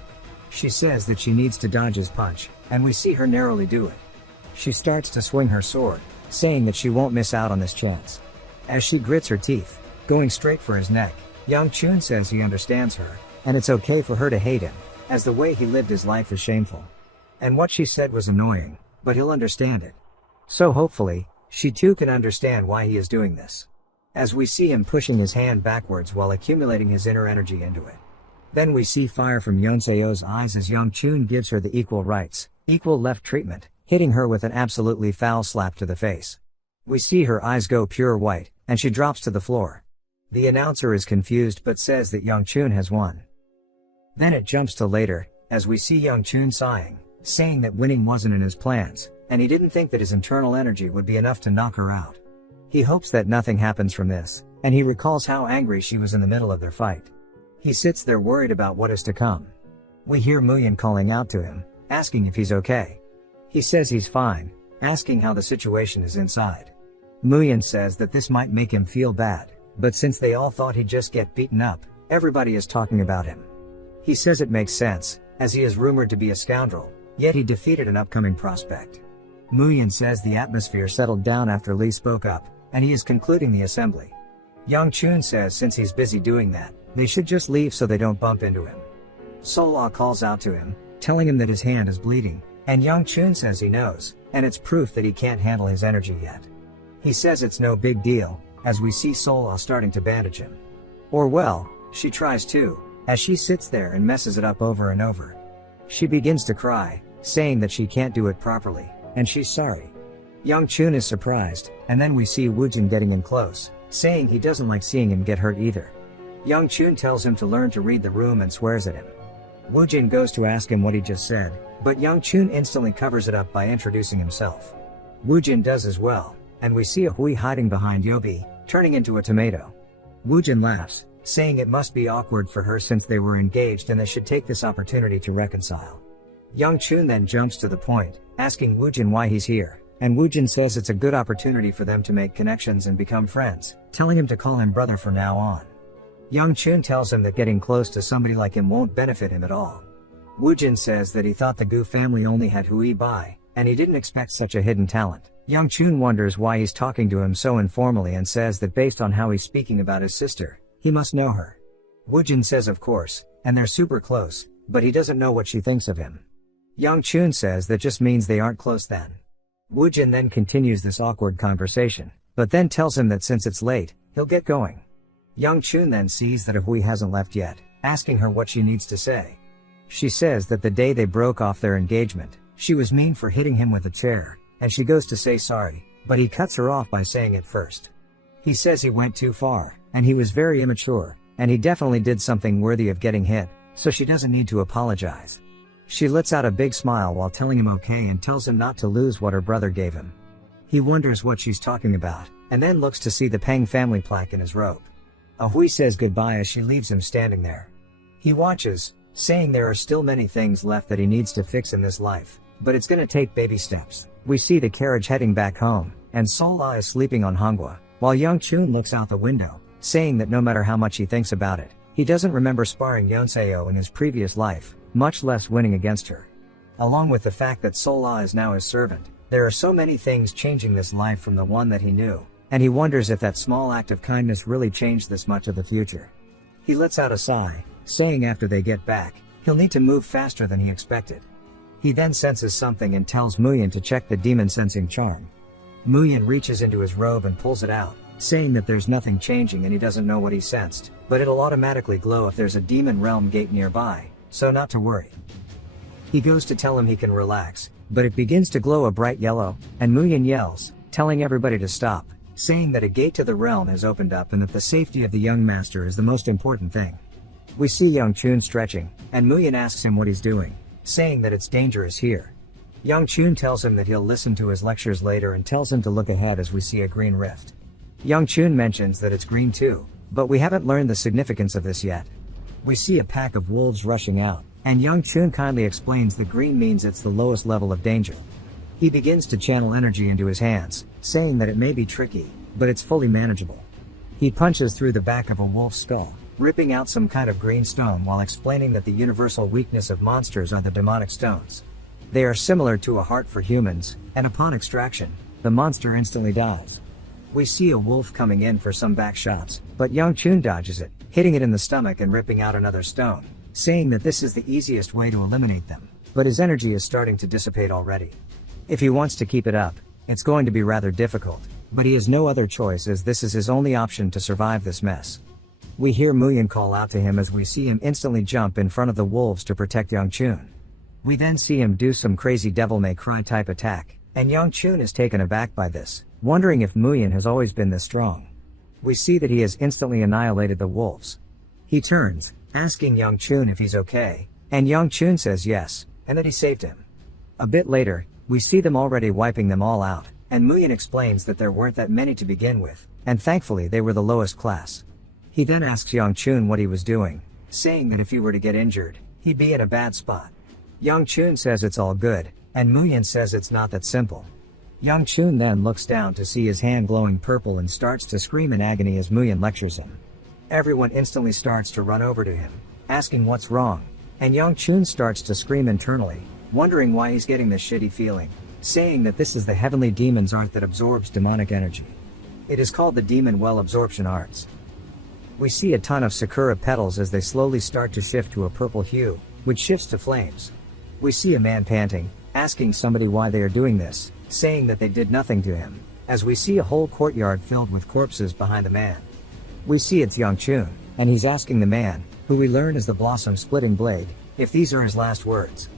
She says that she needs to dodge his punch, and we see her narrowly do it. She starts to swing her sword, saying that she won't miss out on this chance. As she grits her teeth, going straight for his neck, Young Chun says he understands her, and it's okay for her to hate him, as the way he lived his life is shameful. And what she said was annoying, but he'll understand it. So hopefully, she too can understand why he is doing this. As we see him pushing his hand backwards while accumulating his inner energy into it. Then we see fire from Yeonseo's eyes as Young Chun gives her the equal rights, equal left treatment, hitting her with an absolutely foul slap to the face. We see her eyes go pure white, and she drops to the floor. The announcer is confused but says that Young Chun has won. Then it jumps to later, as we see Young Chun sighing, saying that winning wasn't in his plans, and he didn't think that his internal energy would be enough to knock her out. He hopes that nothing happens from this, and he recalls how angry she was in the middle of their fight. He sits there worried about what is to come. We hear Muyan calling out to him, asking if he's okay. He says he's fine, asking how the situation is inside. Muyan says that this might make him feel bad, but since they all thought he'd just get beaten up, everybody is talking about him. He says it makes sense, as he is rumored to be a scoundrel, yet he defeated an upcoming prospect. Muyan says the atmosphere settled down after Lee spoke up, and he is concluding the assembly. Young Chun says since he's busy doing that, they should just leave so they don't bump into him. Sola calls out to him, telling him that his hand is bleeding, and Young Chun says he knows, and it's proof that he can't handle his energy yet. He says it's no big deal, as we see Sola starting to bandage him. Or well, she tries to, as she sits there and messes it up over and over. She begins to cry, saying that she can't do it properly, and she's sorry. Young Chun is surprised, and then we see Woojin getting in close, saying he doesn't like seeing him get hurt either. Young Chun tells him to learn to read the room and swears at him. Woojin goes to ask him what he just said, but Young Chun instantly covers it up by introducing himself. Woojin does as well, and we see a Hui hiding behind Yobi, turning into a tomato. Woojin laughs, saying it must be awkward for her since they were engaged and they should take this opportunity to reconcile. Young Chun then jumps to the point, asking Woojin why he's here, and Woojin says it's a good opportunity for them to make connections and become friends, telling him to call him brother from now on. Young Chun tells him that getting close to somebody like him won't benefit him at all. Woojin says that he thought the Gu family only had Hui Bai, and he didn't expect such a hidden talent. Young Chun wonders why he's talking to him so informally and says that based on how he's speaking about his sister, he must know her. Woojin says of course, and they're super close, but he doesn't know what she thinks of him. Young Chun says that just means they aren't close then. Woojin then continues this awkward conversation, but then tells him that since it's late, he'll get going. Young Chun then sees that Hui hasn't left yet, asking her what she needs to say. She says that the day they broke off their engagement, She was mean for hitting him with a chair, and she goes to say sorry, but he cuts her off by saying it first. He says he went too far, and he was very immature, and he definitely did something worthy of getting hit, so she doesn't need to apologize. She lets out a big smile while telling him okay and tells him not to lose what her brother gave him. He wonders what she's talking about, and then looks to see the Peng family plaque in his robe. Ahui says goodbye as she leaves him standing there. He watches, saying there are still many things left that he needs to fix in this life, but it's gonna take baby steps. We see the carriage heading back home, and Sola is sleeping on Hongwa, while Young Chun looks out the window, saying that no matter how much he thinks about it, he doesn't remember sparring Yeonseo in his previous life, much less winning against her. Along with the fact that Sola is now his servant, there are so many things changing this life from the one that he knew, and he wonders if that small act of kindness really changed this much of the future. He lets out a sigh, saying after they get back, he'll need to move faster than he expected. He then senses something and tells Muyin to check the demon sensing charm. Muyin reaches into his robe and pulls it out, saying that there's nothing changing and he doesn't know what he sensed, but it'll automatically glow if there's a demon realm gate nearby, so not to worry. He goes to tell him he can relax, but it begins to glow a bright yellow, and Muyin yells, telling everybody to stop, saying that a gate to the realm has opened up and that the safety of the young master is the most important thing. We see Young Chun stretching, and Muyin asks him what he's doing, saying that it's dangerous here. Young Chun tells him that he'll listen to his lectures later and tells him to look ahead as we see a green rift. Young Chun mentions that it's green too, but we haven't learned the significance of this yet. We see a pack of wolves rushing out, and Young Chun kindly explains that green means it's the lowest level of danger. He begins to channel energy into his hands, saying that it may be tricky, but it's fully manageable. He punches through the back of a wolf's skull, ripping out some kind of green stone while explaining that the universal weakness of monsters are the demonic stones. They are similar to a heart for humans, and upon extraction, the monster instantly dies. We see a wolf coming in for some back shots, but Young Chun dodges it, hitting it in the stomach and ripping out another stone, saying that this is the easiest way to eliminate them, but his energy is starting to dissipate already. If he wants to keep it up, it's going to be rather difficult, but he has no other choice as this is his only option to survive this mess. We hear Muyin call out to him as we see him instantly jump in front of the wolves to protect Young Chun. We then see him do some crazy Devil May Cry type attack, and Young Chun is taken aback by this, wondering if Muyin has always been this strong. We see that he has instantly annihilated the wolves. He turns, asking Young Chun if he's okay, and Young Chun says yes, and that he saved him. A bit later, we see them already wiping them all out, and Muyin explains that there weren't that many to begin with, and thankfully they were the lowest class. He then asks Young Chun what he was doing, saying that if he were to get injured, he'd be in a bad spot. Young Chun says it's all good, and Muyin says it's not that simple. Young Chun then looks down to see his hand glowing purple and starts to scream in agony as Muyin lectures him. Everyone instantly starts to run over to him, asking what's wrong, and Young Chun starts to scream internally, wondering why he's getting this shitty feeling, saying that this is the heavenly demon's art that absorbs demonic energy. It is called the Demon Well Absorption Arts. We see a ton of sakura petals as they slowly start to shift to a purple hue, which shifts to flames. We see a man panting, asking somebody why they are doing this, saying that they did nothing to him, as we see a whole courtyard filled with corpses behind the man. We see it's Young Chun, and he's asking the man, who we learn is the blossom splitting blade, if these are his last words.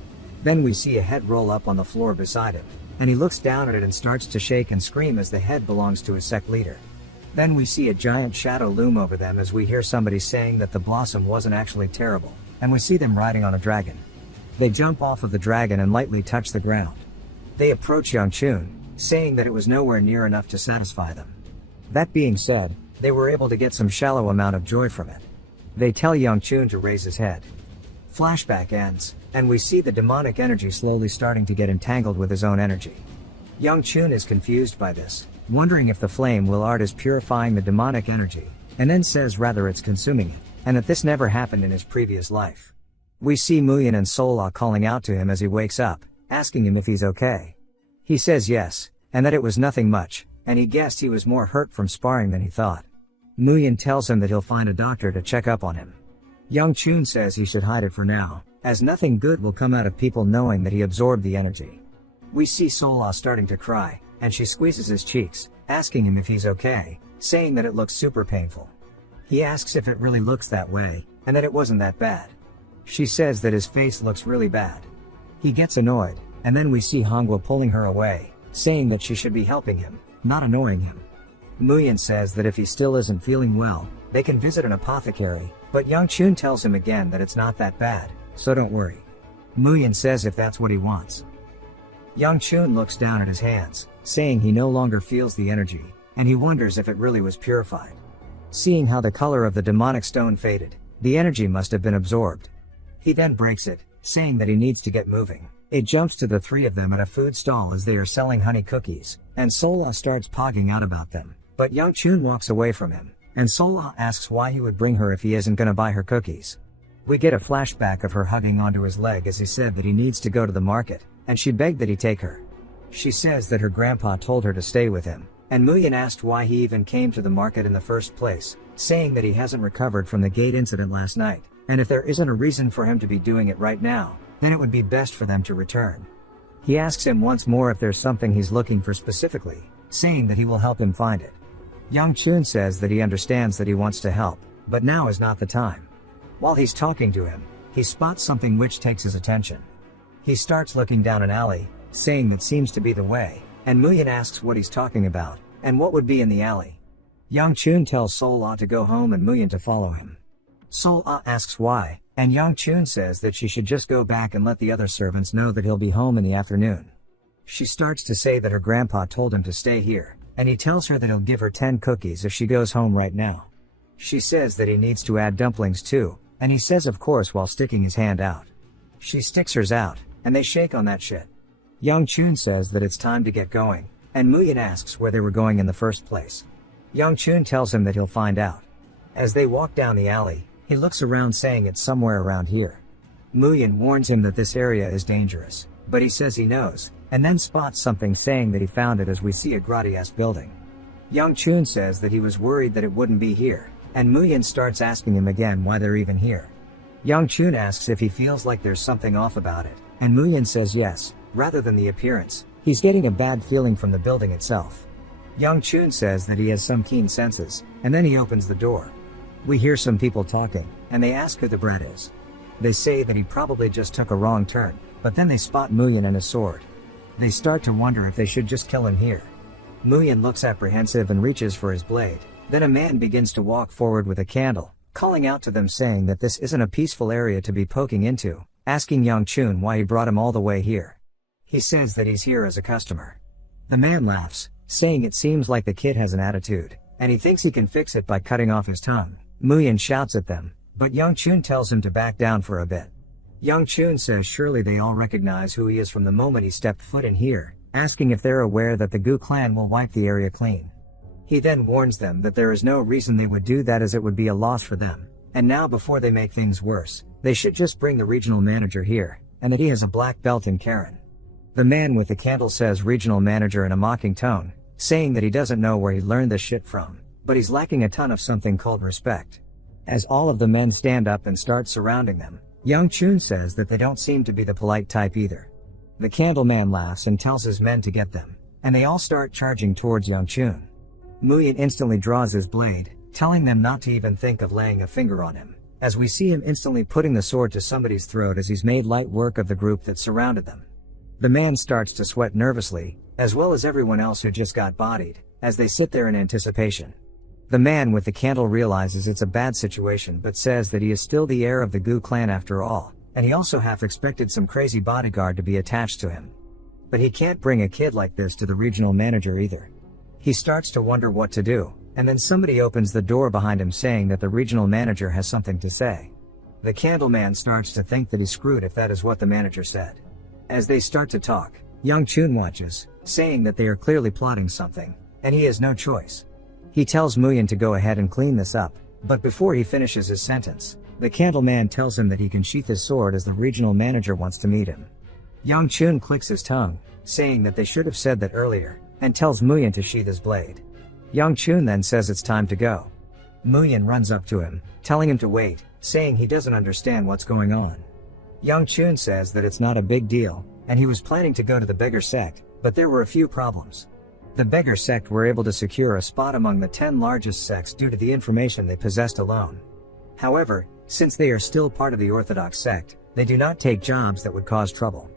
Then we see a head roll up on the floor beside him, and he looks down at it and starts to shake and scream as the head belongs to his sect leader. Then we see a giant shadow loom over them as we hear somebody saying that the blossom wasn't actually terrible, and we see them riding on a dragon. They jump off of the dragon and lightly touch the ground. They approach Young Chun, saying that it was nowhere near enough to satisfy them. That being said, they were able to get some shallow amount of joy from it. They tell Young Chun to raise his head. Flashback ends, and we see the demonic energy slowly starting to get entangled with his own energy. Young Chun is confused by this, wondering if the flame will art is purifying the demonic energy, and then says rather it's consuming it, and that this never happened in his previous life. We see Muyin and Sola calling out to him as he wakes up, asking him if he's okay. He says yes, and that it was nothing much, and he guessed he was more hurt from sparring than he thought. Muyin tells him that he'll find a doctor to check up on him. Young Chun says he should hide it for now, as nothing good will come out of people knowing that he absorbed the energy. We see Sola starting to cry, and she squeezes his cheeks, asking him if he's okay, saying that it looks super painful. He asks if it really looks that way, and that it wasn't that bad. She says that his face looks really bad. He gets annoyed, and then we see Hongwa pulling her away, saying that she should be helping him, not annoying him. Muyin says that if he still isn't feeling well, they can visit an apothecary, but Young Chun tells him again that it's not that bad, so don't worry. Muyin says if that's what he wants. Young Chun looks down at his hands, saying he no longer feels the energy, and he wonders if it really was purified. Seeing how the color of the demonic stone faded, the energy must have been absorbed. He then breaks it, saying that he needs to get moving. It jumps to the three of them at a food stall as they are selling honey cookies, and Sola starts pogging out about them, but Young Chun walks away from him, and Sola asks why he would bring her if he isn't gonna buy her cookies. We get a flashback of her hugging onto his leg as he said that he needs to go to the market, and she begged that he take her. She says that her grandpa told her to stay with him, and Muyin asked why he even came to the market in the first place, saying that he hasn't recovered from the gate incident last night, and if there isn't a reason for him to be doing it right now, then it would be best for them to return. He asks him once more if there's something he's looking for specifically, saying that he will help him find it. Young Chun says that he understands that he wants to help, but now is not the time. While he's talking to him, he spots something which takes his attention. He starts looking down an alley, saying that seems to be the way, and Muyin asks what he's talking about, and what would be in the alley. Young Chun tells Sol-Ah to go home and Muyin to follow him. Sol-Ah asks why, and Young Chun says that she should just go back and let the other servants know that he'll be home in the afternoon. She starts to say that her grandpa told him to stay here, and he tells her that he'll give her 10 cookies if she goes home right now. She says that he needs to add dumplings too, and he says of course while sticking his hand out. She sticks hers out, and they shake on that shit. Young Chun says that it's time to get going, and Muyin asks where they were going in the first place. Young Chun tells him that he'll find out. As they walk down the alley, he looks around saying it's somewhere around here. Muyin warns him that this area is dangerous, but he says he knows, and then spots something saying that he found it as we see a grotty-ass building. Young Chun says that he was worried that it wouldn't be here, and Muyin starts asking him again why they're even here. Young Chun asks if he feels like there's something off about it, and Muyin says yes, rather than the appearance. He's getting a bad feeling from the building itself. Young Chun says that he has some keen senses, and then he opens the door. We hear some people talking, and they ask who the brat is. They say that he probably just took a wrong turn, but then they spot Muyin and his sword. They start to wonder if they should just kill him here. Muyin looks apprehensive and reaches for his blade. Then a man begins to walk forward with a candle, calling out to them saying that this isn't a peaceful area to be poking into, asking Young Chun why he brought him all the way here. He says that he's here as a customer. The man laughs, saying it seems like the kid has an attitude, and he thinks he can fix it by cutting off his tongue. Muyin shouts at them, but Young Chun tells him to back down for a bit. Young Chun says surely they all recognize who he is from the moment he stepped foot in here, asking if they're aware that the Gu clan will wipe the area clean. He then warns them that there is no reason they would do that as it would be a loss for them, and now before they make things worse, they should just bring the regional manager here, and that he has a black belt in Karen. The man with the candle says regional manager in a mocking tone, saying that he doesn't know where he learned this shit from, but he's lacking a ton of something called respect. As all of the men stand up and start surrounding them, Young Chun says that they don't seem to be the polite type either. The candle man laughs and tells his men to get them, and they all start charging towards Young Chun. Muyin instantly draws his blade, telling them not to even think of laying a finger on him, as we see him instantly putting the sword to somebody's throat as he's made light work of the group that surrounded them. The man starts to sweat nervously, as well as everyone else who just got bodied, as they sit there in anticipation. The man with the candle realizes it's a bad situation but says that he is still the heir of the Gu clan after all, and he also half expected some crazy bodyguard to be attached to him. But he can't bring a kid like this to the regional manager either. He starts to wonder what to do, and then somebody opens the door behind him saying that the regional manager has something to say. The candle man starts to think that he's screwed if that is what the manager said. As they start to talk, Young Chun watches, saying that they are clearly plotting something, and he has no choice. He tells Muyin to go ahead and clean this up, but before he finishes his sentence, the candle man tells him that he can sheath his sword as the regional manager wants to meet him. Young Chun clicks his tongue, saying that they should have said that earlier, and tells Muyin to sheath his blade. Young Chun then says it's time to go. Muyin runs up to him, telling him to wait, saying he doesn't understand what's going on. Young Chun says that it's not a big deal, and he was planning to go to the beggar sect, but there were a few problems. The beggar sect were able to secure a spot among the 10 largest sects due to the information they possessed alone. However, since they are still part of the Orthodox sect, they do not take jobs that would cause trouble.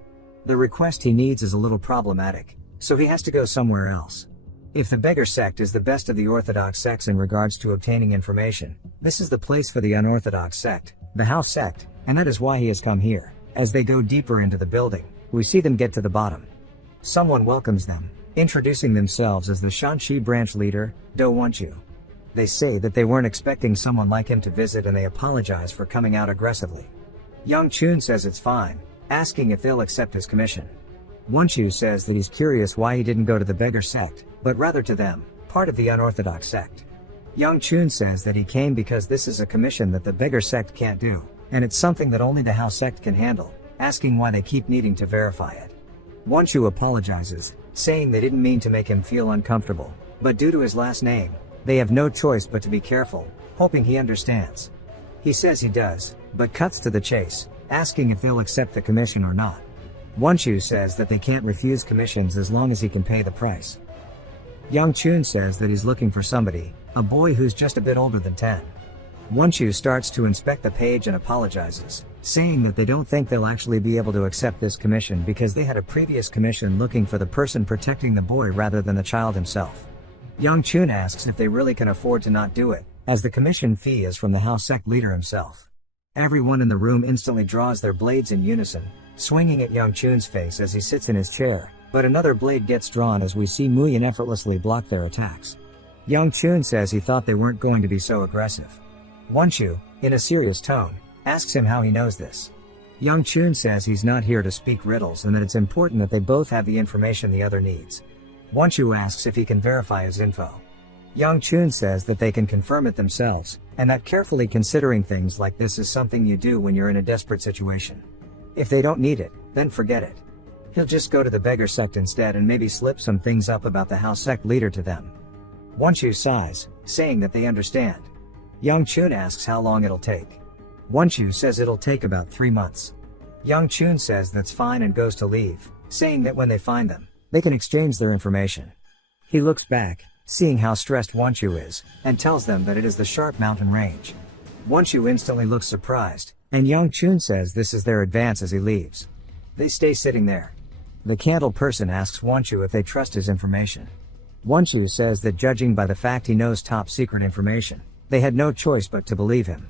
The request he needs is a little problematic, so he has to go somewhere else. If the beggar sect is the best of the orthodox sects in regards to obtaining information, this is the place for the unorthodox sect, the house sect, and that is why he has come here. As they go deeper into the building, we see them get to the bottom. Someone welcomes them, introducing themselves as the Shanxi branch leader, Do Wonchu. They say that they weren't expecting someone like him to visit and they apologize for coming out aggressively. Young Chun says it's fine, asking if they'll accept his commission. Wonchu says that he's curious why he didn't go to the beggar sect, but rather to them, part of the unorthodox sect. Young Chun says that he came because this is a commission that the beggar sect can't do, and it's something that only the house sect can handle, asking why they keep needing to verify it. Wonchu apologizes, saying they didn't mean to make him feel uncomfortable, but due to his last name, they have no choice but to be careful, hoping he understands. He says he does, but cuts to the chase, asking if they'll accept the commission or not. Wonchu says that they can't refuse commissions as long as he can pay the price. Young Chun says that he's looking for somebody, a boy who's just a bit older than 10. Wonchu starts to inspect the page and apologizes, saying that they don't think they'll actually be able to accept this commission because they had a previous commission looking for the person protecting the boy rather than the child himself. Young Chun asks if they really can afford to not do it, as the commission fee is from the house sect leader himself. Everyone in the room instantly draws their blades in unison, swinging at Young Chun's face as he sits in his chair, but another blade gets drawn as we see Muyin effortlessly block their attacks. Young Chun says he thought they weren't going to be so aggressive. Wonchu, in a serious tone, asks him how he knows this. Young Chun says he's not here to speak riddles and that it's important that they both have the information the other needs. Wonchu asks if he can verify his info. Young Chun says that they can confirm it themselves, and that carefully considering things like this is something you do when you're in a desperate situation. If they don't need it, then forget it. He'll just go to the beggar sect instead and maybe slip some things up about the house sect leader to them. Wonchu sighs, saying that they understand. Young Chun asks how long it'll take. Wonchu says it'll take about 3 months. Young Chun says that's fine and goes to leave, saying that when they find them, they can exchange their information. He looks back, seeing how stressed Wonchu is, and tells them that it is the Sharp Mountain Range. Wonchu instantly looks surprised, and Young Chun says this is their advance as he leaves. They stay sitting there. The candle person asks Wonchu if they trust his information. Wonchu says that judging by the fact he knows top secret information, they had no choice but to believe him.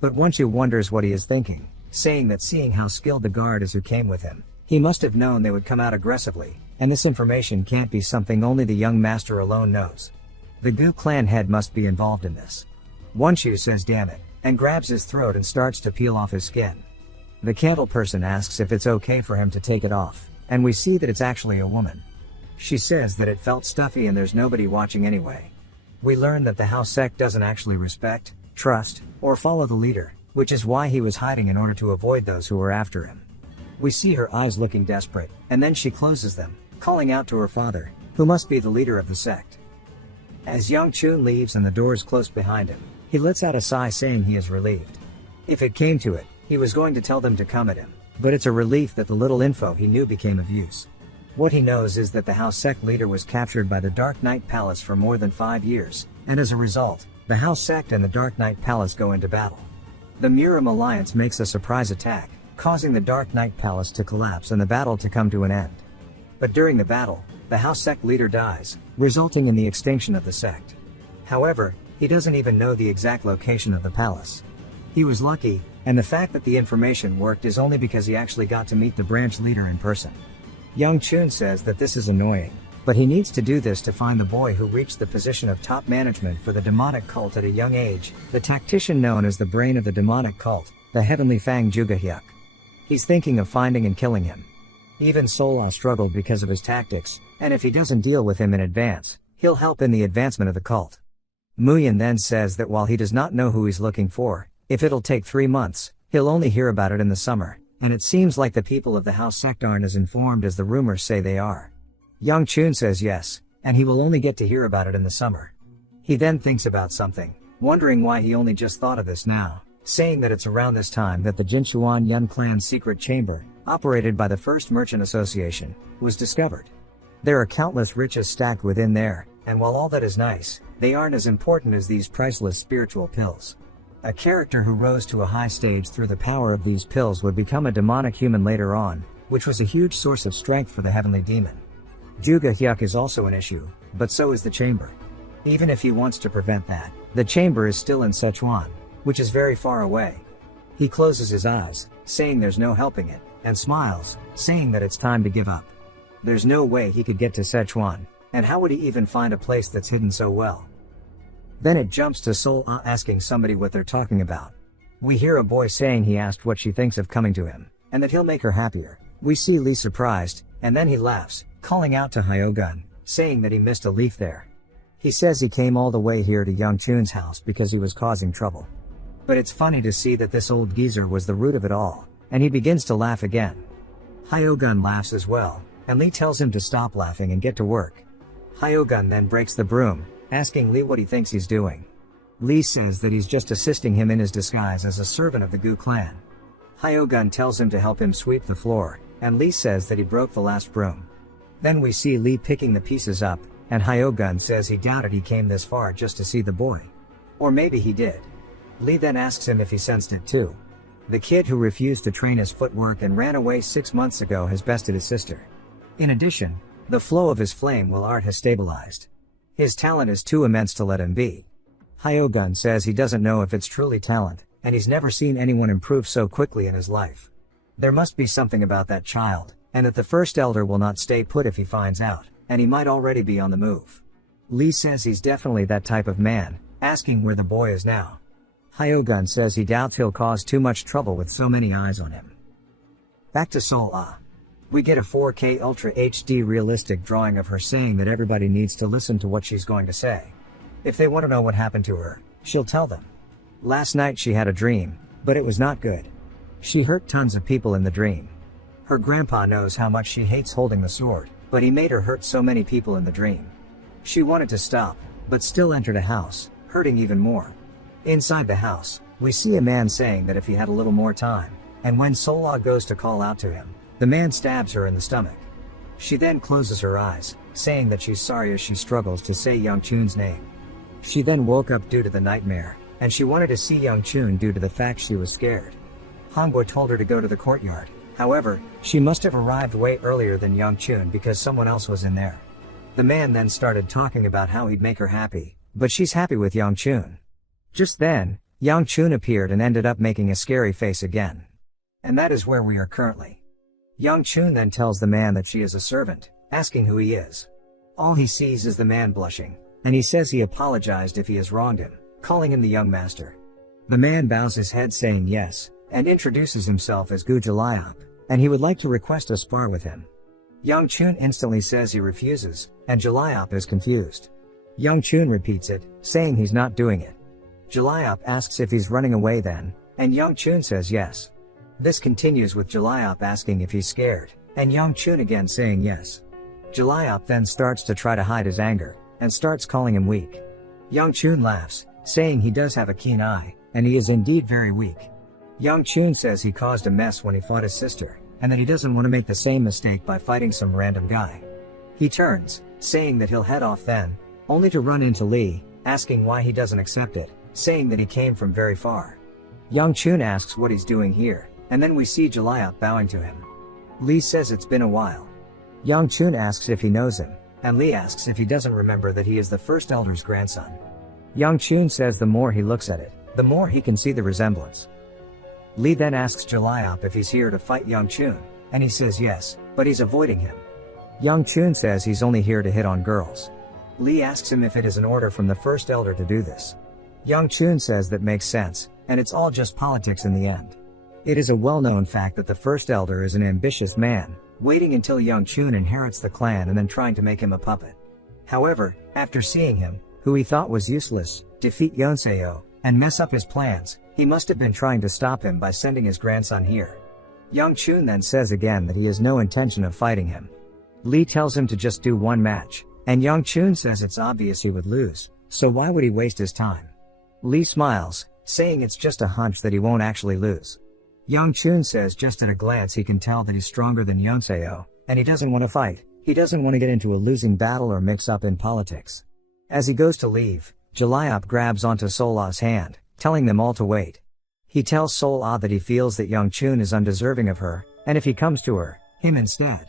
But Wonchu wonders what he is thinking, saying that seeing how skilled the guard is who came with him, he must have known they would come out aggressively, and this information can't be something only the young master alone knows. The Gu clan head must be involved in this. Wonchu says damn it, and grabs his throat and starts to peel off his skin. The candle person asks if it's okay for him to take it off, and we see that it's actually a woman. She says that it felt stuffy and there's nobody watching anyway. We learn that the house sect doesn't actually respect, trust, or follow the leader, which is why he was hiding in order to avoid those who were after him. We see her eyes looking desperate, and then she closes them, calling out to her father, who must be the leader of the sect. As Young Chun leaves and the doors close behind him, he lets out a sigh saying he is relieved. If it came to it, he was going to tell them to come at him, but it's a relief that the little info he knew became of use. What he knows is that the house sect leader was captured by the Dark Knight Palace for more than 5 years, and as a result, the house sect and the Dark Knight Palace go into battle. The Murim Alliance makes a surprise attack, causing the Dark Knight Palace to collapse and the battle to come to an end. But during the battle, the house sect leader dies, resulting in the extinction of the sect. However, he doesn't even know the exact location of the palace. He was lucky, and the fact that the information worked is only because he actually got to meet the branch leader in person. Young Chun says that this is annoying, but he needs to do this to find the boy who reached the position of top management for the demonic cult at a young age, the tactician known as the brain of the demonic cult, the Heavenly Fang Jugahyuk. He's thinking of finding and killing him. Even Sola struggled because of his tactics, and if he doesn't deal with him in advance, he'll help in the advancement of the cult. Muyin then says that while he does not know who he's looking for, if it'll take 3 months, he'll only hear about it in the summer, and it seems like the people of the house sect aren't as informed as the rumors say they are. Young Chun says yes, and he will only get to hear about it in the summer. He then thinks about something, wondering why he only just thought of this now, saying that it's around this time that the Jinchuan Yun clan's secret chamber, operated by the First Merchant Association, was discovered. There are countless riches stacked within there, and while all that is nice, they aren't as important as these priceless spiritual pills. A character who rose to a high stage through the power of these pills would become a demonic human later on, which was a huge source of strength for the heavenly demon. Juga Hyuk is also an issue, but so is the chamber. Even if he wants to prevent that, the chamber is still in Sichuan, which is very far away. He closes his eyes, saying there's no helping it, and smiles, saying that it's time to give up. There's no way he could get to Sichuan, and how would he even find a place that's hidden so well? Then it jumps to Sol Ah asking somebody what they're talking about. We hear a boy saying he asked what she thinks of coming to him, and that he'll make her happier. We see Lee surprised, and then he laughs, calling out to Hyogun, saying that he missed a leaf there. He says he came all the way here to Young Chun's house because he was causing trouble. But it's funny to see that this old geezer was the root of it all, and he begins to laugh again. Hyogun laughs as well, and Lee tells him to stop laughing and get to work. Hyogun then breaks the broom, asking Lee what he thinks he's doing. Lee says that he's just assisting him in his disguise as a servant of the Gu clan. Hyogun tells him to help him sweep the floor, and Lee says that he broke the last broom. Then we see Lee picking the pieces up, and Hyogun says he doubted he came this far just to see the boy. Or maybe he did. Lee then asks him if he sensed it too. The kid who refused to train his footwork and ran away 6 months ago has bested his sister. In addition, the flow of his flame will art has stabilized. His talent is too immense to let him be. Hyogun says he doesn't know if it's truly talent, and he's never seen anyone improve so quickly in his life. There must be something about that child, and that the first elder will not stay put if he finds out, and he might already be on the move. Lee says he's definitely that type of man, asking where the boy is now. Hyogun says he doubts he'll cause too much trouble with so many eyes on him. Back to Sol Ah. We get a 4K Ultra HD realistic drawing of her saying that everybody needs to listen to what she's going to say. If they want to know what happened to her, she'll tell them. Last night she had a dream, but it was not good. She hurt tons of people in the dream. Her grandpa knows how much she hates holding the sword, but he made her hurt so many people in the dream. She wanted to stop, but still entered a house, hurting even more. Inside the house, we see a man saying that if he had a little more time, and when Sola goes to call out to him, the man stabs her in the stomach. She then closes her eyes, saying that she's sorry as she struggles to say Young Chun's name. She then woke up due to the nightmare, and she wanted to see Young Chun due to the fact she was scared. Hangua told her to go to the courtyard. However, she must have arrived way earlier than Young Chun because someone else was in there. The man then started talking about how he'd make her happy, but she's happy with Young Chun. Just then, Young Chun appeared and ended up making a scary face again. And that is where we are currently. Young Chun then tells the man that she is a servant, asking who he is. All he sees is the man blushing, and he says he apologized if he has wronged him, calling him the young master. The man bows his head saying yes, and introduces himself as Gu Jalayap, and he would like to request a spar with him. Young Chun instantly says he refuses, and Jalayap is confused. Young Chun repeats it, saying he's not doing it. Jalayap asks if he's running away then, and Young Chun says yes. This continues with Jalayap asking if he's scared, and Young Chun again saying yes. Jalayap then starts to try to hide his anger, and starts calling him weak. Young Chun laughs, saying he does have a keen eye, and he is indeed very weak. Young Chun says he caused a mess when he fought his sister, and that he doesn't want to make the same mistake by fighting some random guy. He turns, saying that he'll head off then, only to run into Lee, asking why he doesn't accept it, saying that he came from very far. Young Chun asks what he's doing here, and then we see Jalayap bowing to him. Lee says it's been a while. Young Chun asks if he knows him, and Lee asks if he doesn't remember that he is the first elder's grandson. Young Chun says the more he looks at it, the more he can see the resemblance. Lee then asks Jalayap if he's here to fight Young Chun, and he says yes, but he's avoiding him. Young Chun says he's only here to hit on girls. Lee asks him if it is an order from the first elder to do this. Young Chun says that makes sense, and it's all just politics in the end. It is a well-known fact that the first elder is an ambitious man, waiting until Young Chun inherits the clan and then trying to make him a puppet. However, after seeing him, who he thought was useless, defeat Yonseo, and mess up his plans, he must have been trying to stop him by sending his grandson here. Young Chun then says again that he has no intention of fighting him. Lee tells him to just do one match, and Young Chun says it's obvious he would lose, so why would he waste his time? Lee smiles, saying it's just a hunch that he won't actually lose. Young Chun says just at a glance he can tell that he's stronger than Yonseo, and he doesn't want to fight. He doesn't want to get into a losing battle or mix up in politics. As he goes to leave, Jalayap grabs onto Sola's hand, telling them all to wait. He tells Sola that he feels that Young Chun is undeserving of her, and if he comes to her, him instead.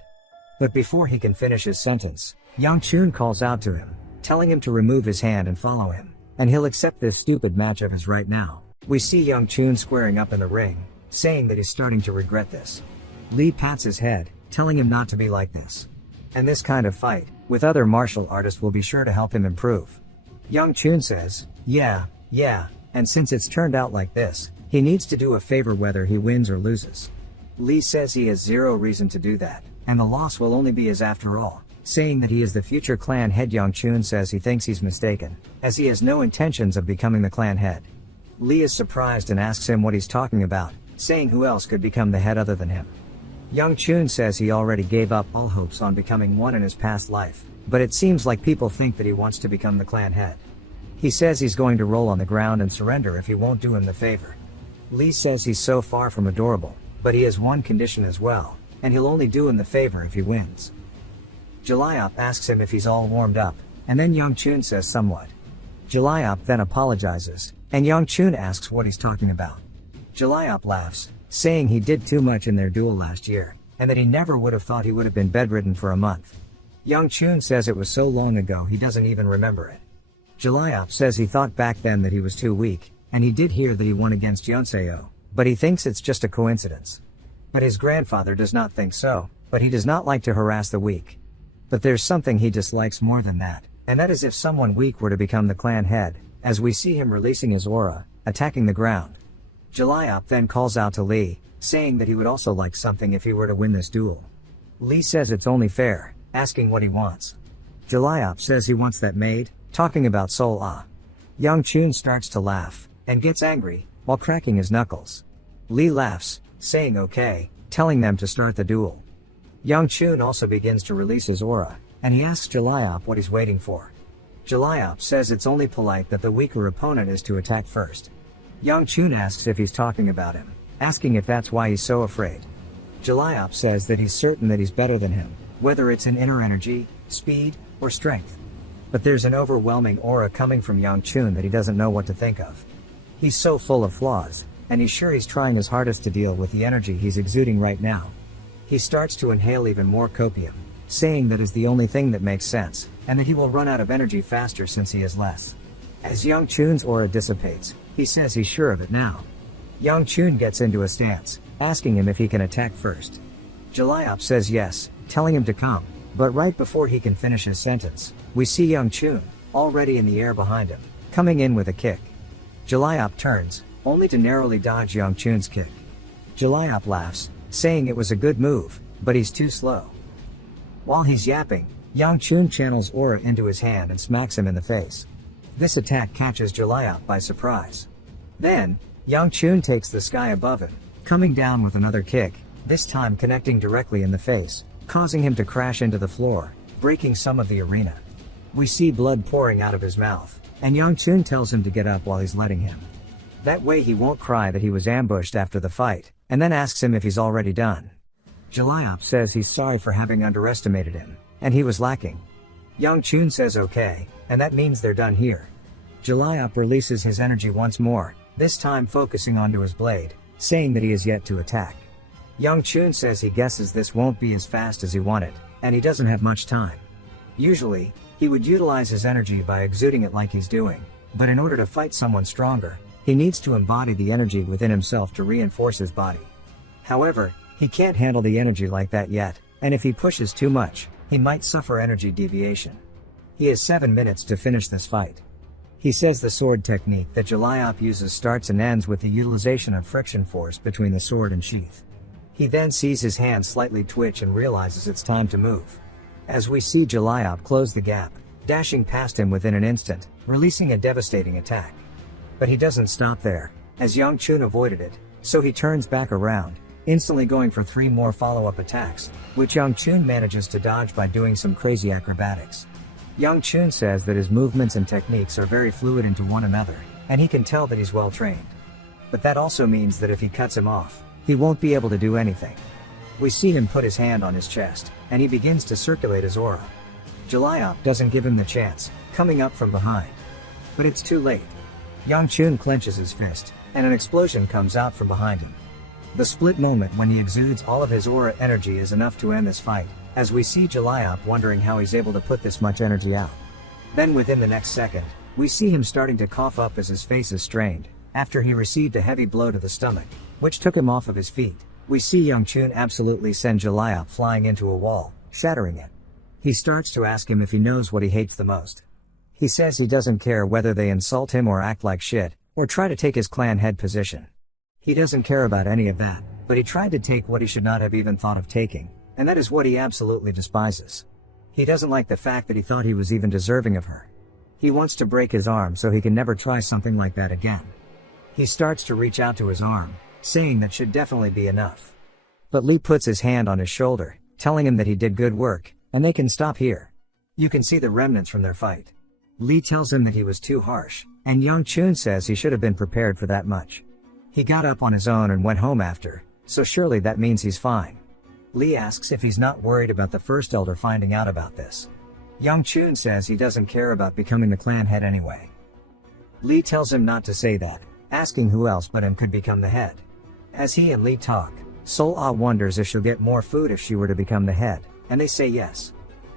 But before he can finish his sentence, Young Chun calls out to him, telling him to remove his hand and follow him, and he'll accept this stupid match of his right now. We see Young Chun squaring up in the ring, saying that he's starting to regret this. Lee pats his head, telling him not to be like this. And this kind of fight, with other martial artists, will be sure to help him improve. Young Chun says, yeah, and since it's turned out like this, he needs to do a favor whether he wins or loses. Lee says he has zero reason to do that, and the loss will only be his after all, saying that he is the future clan head. Young Chun says he thinks he's mistaken, as he has no intentions of becoming the clan head. Lee is surprised and asks him what he's talking about, saying who else could become the head other than him. Young Chun says he already gave up all hopes on becoming one in his past life, but it seems like people think that he wants to become the clan head. He says he's going to roll on the ground and surrender if he won't do him the favor. Lee says he's so far from adorable, but he has one condition as well, and he'll only do him the favor if he wins. Jaliop asks him if he's all warmed up, and then Young Chun says somewhat. Jaliop then apologizes, and Young Chun asks what he's talking about. Jaliop laughs, saying he did too much in their duel last year, and that he never would have thought he would have been bedridden for a month. Young Chun says it was so long ago he doesn't even remember it. Jaliop says he thought back then that he was too weak, and he did hear that he won against Yonseo, but he thinks it's just a coincidence. But his grandfather does not think so, but he does not like to harass the weak. But there's something he dislikes more than that, and that is if someone weak were to become the clan head, as we see him releasing his aura, attacking the ground. Jaliop then calls out to Lee, saying that he would also like something if he were to win this duel. Lee says it's only fair, asking what he wants. Jaliop says he wants that maid, talking about Sol Ah. Young Chun starts to laugh, and gets angry, while cracking his knuckles. Lee laughs, saying okay, telling them to start the duel. Young Chun also begins to release his aura, and he asks Jaliop what he's waiting for. Jaliop says it's only polite that the weaker opponent is to attack first. Young Chun asks if he's talking about him, asking if that's why he's so afraid. Jaliop says that he's certain that he's better than him, whether it's in inner energy, speed, or strength. But there's an overwhelming aura coming from Young Chun that he doesn't know what to think of. He's so full of flaws, and he's sure he's trying his hardest to deal with the energy he's exuding right now. He starts to inhale even more copium, saying that is the only thing that makes sense, and that he will run out of energy faster since he has less. As Young Chun's aura dissipates, he says he's sure of it now. Young Chun gets into a stance, asking him if he can attack first. Jaliop says yes, telling him to come, but right before he can finish his sentence, we see Young Chun, already in the air behind him, coming in with a kick. Jaliop turns, only to narrowly dodge Young Chun's kick. Jaliop laughs, saying it was a good move, but he's too slow. While he's yapping, Young Chun channels aura into his hand and smacks him in the face. This attack catches Jaliop by surprise. Then, Young Chun takes the sky above him, coming down with another kick, this time connecting directly in the face, causing him to crash into the floor, breaking some of the arena. We see blood pouring out of his mouth, and Young Chun tells him to get up while he's letting him. That way he won't cry that he was ambushed after the fight, and then asks him if he's already done. Jaliop says he's sorry for having underestimated him, and he was lacking. Young Chun says okay, and that means they're done here. Jaliop releases his energy once more, this time focusing onto his blade, saying that he is yet to attack. Young Chun says he guesses this won't be as fast as he wanted, and he doesn't have much time. Usually, he would utilize his energy by exuding it like he's doing, but in order to fight someone stronger, he needs to embody the energy within himself to reinforce his body. However, he can't handle the energy like that yet, and if he pushes too much, he might suffer energy deviation. He has 7 minutes to finish this fight. He says the sword technique that Jaliop uses starts and ends with the utilization of friction force between the sword and sheath. He then sees his hand slightly twitch and realizes it's time to move. As we see Jaliop close the gap, dashing past him within an instant, releasing a devastating attack. But he doesn't stop there, as Young Chun avoided it, so he turns back around, instantly going for 3 more follow-up attacks, which Young Chun manages to dodge by doing some crazy acrobatics. Young Chun says that his movements and techniques are very fluid into one another, and he can tell that he's well trained. But that also means that if he cuts him off, he won't be able to do anything. We see him put his hand on his chest, and he begins to circulate his aura. Jaliop doesn't give him the chance, coming up from behind. But it's too late. Young Chun clenches his fist, and an explosion comes out from behind him. The split moment when he exudes all of his aura energy is enough to end this fight, as we see Jaliop wondering how he's able to put this much energy out. Then within the next second, we see him starting to cough up as his face is strained, after he received a heavy blow to the stomach, which took him off of his feet. We see Young Chun absolutely send Jaliop flying into a wall, shattering it. He starts to ask him if he knows what he hates the most. He says he doesn't care whether they insult him or act like shit, or try to take his clan head position. He doesn't care about any of that, but he tried to take what he should not have even thought of taking, and that is what he absolutely despises. He doesn't like the fact that he thought he was even deserving of her. He wants to break his arm so he can never try something like that again. He starts to reach out to his arm, saying that should definitely be enough. But Lee puts his hand on his shoulder, telling him that he did good work, and they can stop here. You can see the remnants from their fight. Lee tells him that he was too harsh, and Young Chun says he should have been prepared for that much. He got up on his own and went home after, so surely that means he's fine. Lee asks if he's not worried about the first elder finding out about this. Young Chun says he doesn't care about becoming the clan head anyway. Lee tells him not to say that, asking who else but him could become the head. As he and Lee talk, Sol-Ah wonders if she'll get more food if she were to become the head, and they say yes.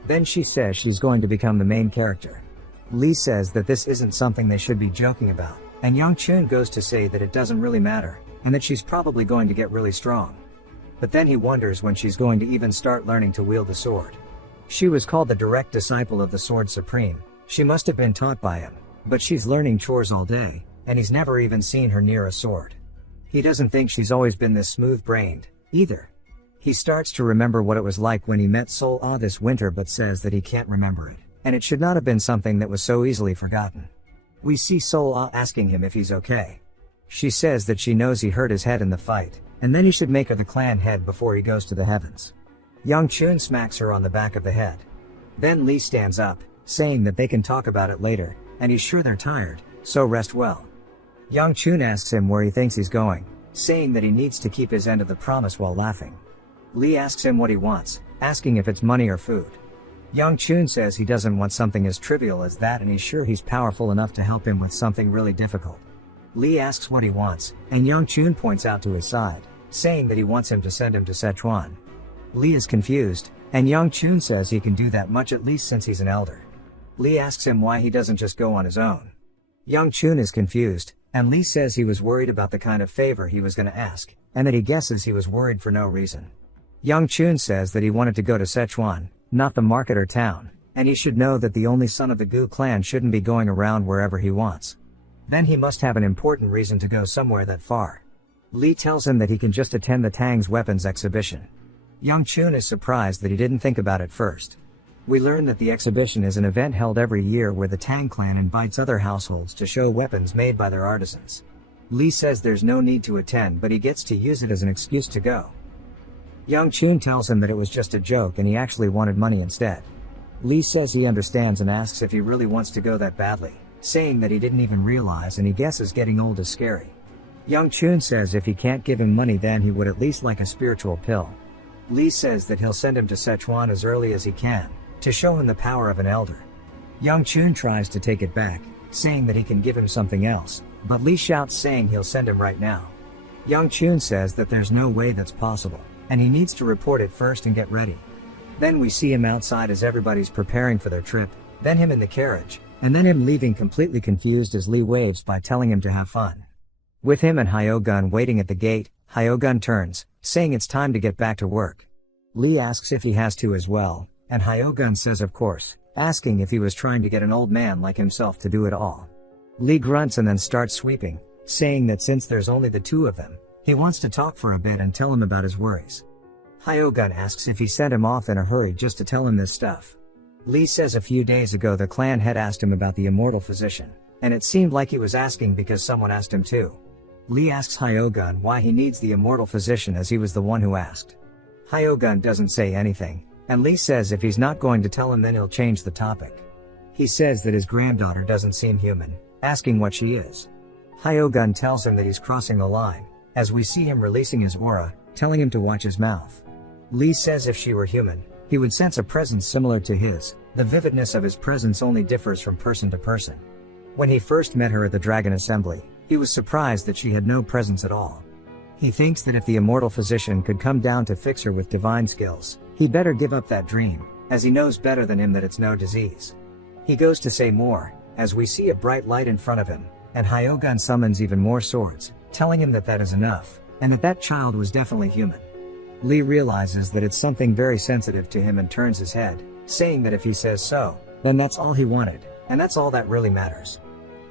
Then she says she's going to become the main character. Lee says that this isn't something they should be joking about, and Young Chun goes to say that it doesn't really matter, and that she's probably going to get really strong. But then he wonders when she's going to even start learning to wield the sword. She was called the direct disciple of the Sword Supreme. She must have been taught by him, but she's learning chores all day, and he's never even seen her near a sword. He doesn't think she's always been this smooth-brained, either. He starts to remember what it was like when he met Sol-Ah this winter but says that he can't remember it, and it should not have been something that was so easily forgotten. We see Sol-Ah asking him if he's okay. She says that she knows he hurt his head in the fight, and then he should make her the clan head before he goes to the heavens. Young Chun smacks her on the back of the head. Then Lee stands up, saying that they can talk about it later, and he's sure they're tired, so rest well. Young Chun asks him where he thinks he's going, saying that he needs to keep his end of the promise while laughing. Lee asks him what he wants, asking if it's money or food. Young Chun says he doesn't want something as trivial as that, and he's sure he's powerful enough to help him with something really difficult. Lee asks what he wants, and Young Chun points out to his side, saying that he wants him to send him to Sichuan. Lee is confused, and Young Chun says he can do that much at least since he's an elder. Lee asks him why he doesn't just go on his own. Young Chun is confused, and Lee says he was worried about the kind of favor he was going to ask, and that he guesses he was worried for no reason. Young Chun says that he wanted to go to Sichuan, not the market or town, and he should know that the only son of the Gu clan shouldn't be going around wherever he wants. Then he must have an important reason to go somewhere that far. Lee tells him that he can just attend the Tang's weapons exhibition. Young Chun is surprised that he didn't think about it first. We learn that the exhibition is an event held every year where the Tang clan invites other households to show weapons made by their artisans. Lee says there's no need to attend, but he gets to use it as an excuse to go. Young Chun tells him that it was just a joke and he actually wanted money instead. Lee says he understands and asks if he really wants to go that badly, saying that he didn't even realize and he guesses getting old is scary. Young Chun says if he can't give him money then he would at least like a spiritual pill. Lee says that he'll send him to Sichuan as early as he can, to show him the power of an elder. Young Chun tries to take it back, saying that he can give him something else, but Lee shouts saying he'll send him right now. Young Chun says that there's no way that's possible, and he needs to report it first and get ready. Then we see him outside as everybody's preparing for their trip, then him in the carriage, and then him leaving completely confused as Lee waves by telling him to have fun. With him and Hyogun waiting at the gate, Hyogun turns, saying it's time to get back to work. Lee asks if he has to as well, and Hyogun says of course, asking if he was trying to get an old man like himself to do it all. Lee grunts and then starts sweeping, saying that since there's only the two of them, he wants to talk for a bit and tell him about his worries. Hyogun asks if he sent him off in a hurry just to tell him this stuff. Lee says a few days ago the clan had asked him about the immortal physician, and it seemed like he was asking because someone asked him too. Lee asks Hyogun why he needs the immortal physician as he was the one who asked. Hyogun doesn't say anything, and Lee says if he's not going to tell him then he'll change the topic. He says that his granddaughter doesn't seem human, asking what she is. Hyogun tells him that he's crossing the line, as we see him releasing his aura, telling him to watch his mouth. Lee says if she were human, he would sense a presence similar to his. The vividness of his presence only differs from person to person. When he first met her at the Dragon Assembly, he was surprised that she had no presence at all. He thinks that if the immortal physician could come down to fix her with divine skills, he better give up that dream, as he knows better than him that it's no disease. He goes to say more, as we see a bright light in front of him, and Hyogun summons even more swords, telling him that that is enough, and that that child was definitely human. Lee realizes that it's something very sensitive to him and turns his head, saying that if he says so, then that's all he wanted, and that's all that really matters.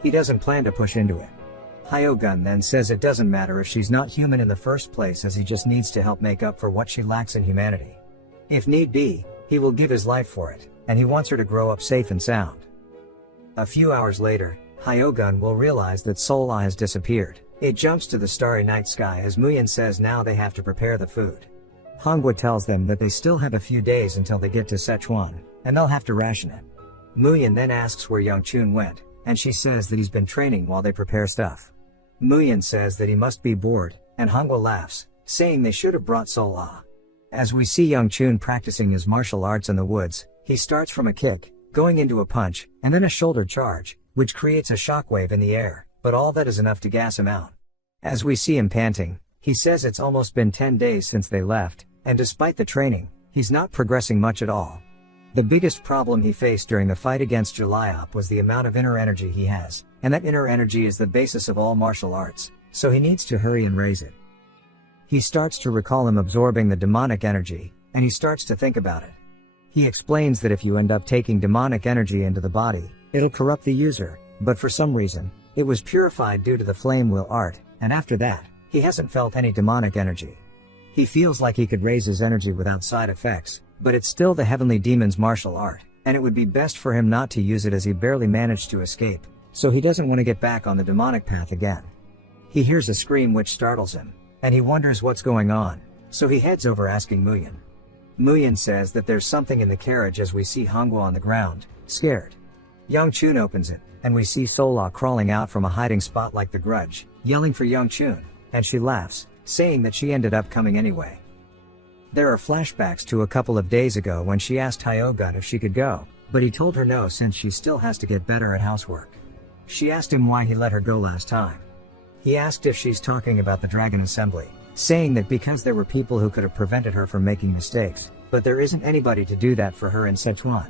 He doesn't plan to push into it. Hyogun then says it doesn't matter if she's not human in the first place, as he just needs to help make up for what she lacks in humanity. If need be, he will give his life for it, and he wants her to grow up safe and sound. A few hours later, Hyogun will realize that Sola has disappeared. It jumps to the starry night sky as Muyin says now they have to prepare the food. Hongwa tells them that they still have a few days until they get to Sichuan, and they'll have to ration it. Muyin then asks where Yangchun went, and she says that he's been training while they prepare stuff. Muyin says that he must be bored, and Hongwa laughs, saying they should have brought Sola. As we see Yangchun practicing his martial arts in the woods, he starts from a kick, going into a punch, and then a shoulder charge, which creates a shockwave in the air, but all that is enough to gas him out. As we see him panting, he says it's almost been 10 days since they left, and despite the training, he's not progressing much at all. The biggest problem he faced during the fight against Juliop was the amount of inner energy he has, and that inner energy is the basis of all martial arts, so he needs to hurry and raise it. He starts to recall him absorbing the demonic energy, and he starts to think about it. He explains that if you end up taking demonic energy into the body, it'll corrupt the user, but for some reason, it was purified due to the flame will art, and after that, he hasn't felt any demonic energy. He feels like he could raise his energy without side effects, but it's still the heavenly demon's martial art, and it would be best for him not to use it as he barely managed to escape, so he doesn't want to get back on the demonic path again. He hears a scream which startles him, and he wonders what's going on, so he heads over asking Muyin. Muyin says that there's something in the carriage as we see Hongwa on the ground, scared. Yangchun opens it, and we see Sola crawling out from a hiding spot like the Grudge, yelling for Yangchun, and she laughs, saying that she ended up coming anyway. There are flashbacks to a couple of days ago when she asked Hyogun if she could go, but he told her no since she still has to get better at housework. She asked him why he let her go last time. He asked if she's talking about the Dragon Assembly, saying that because there were people who could have prevented her from making mistakes, but there isn't anybody to do that for her in Sichuan.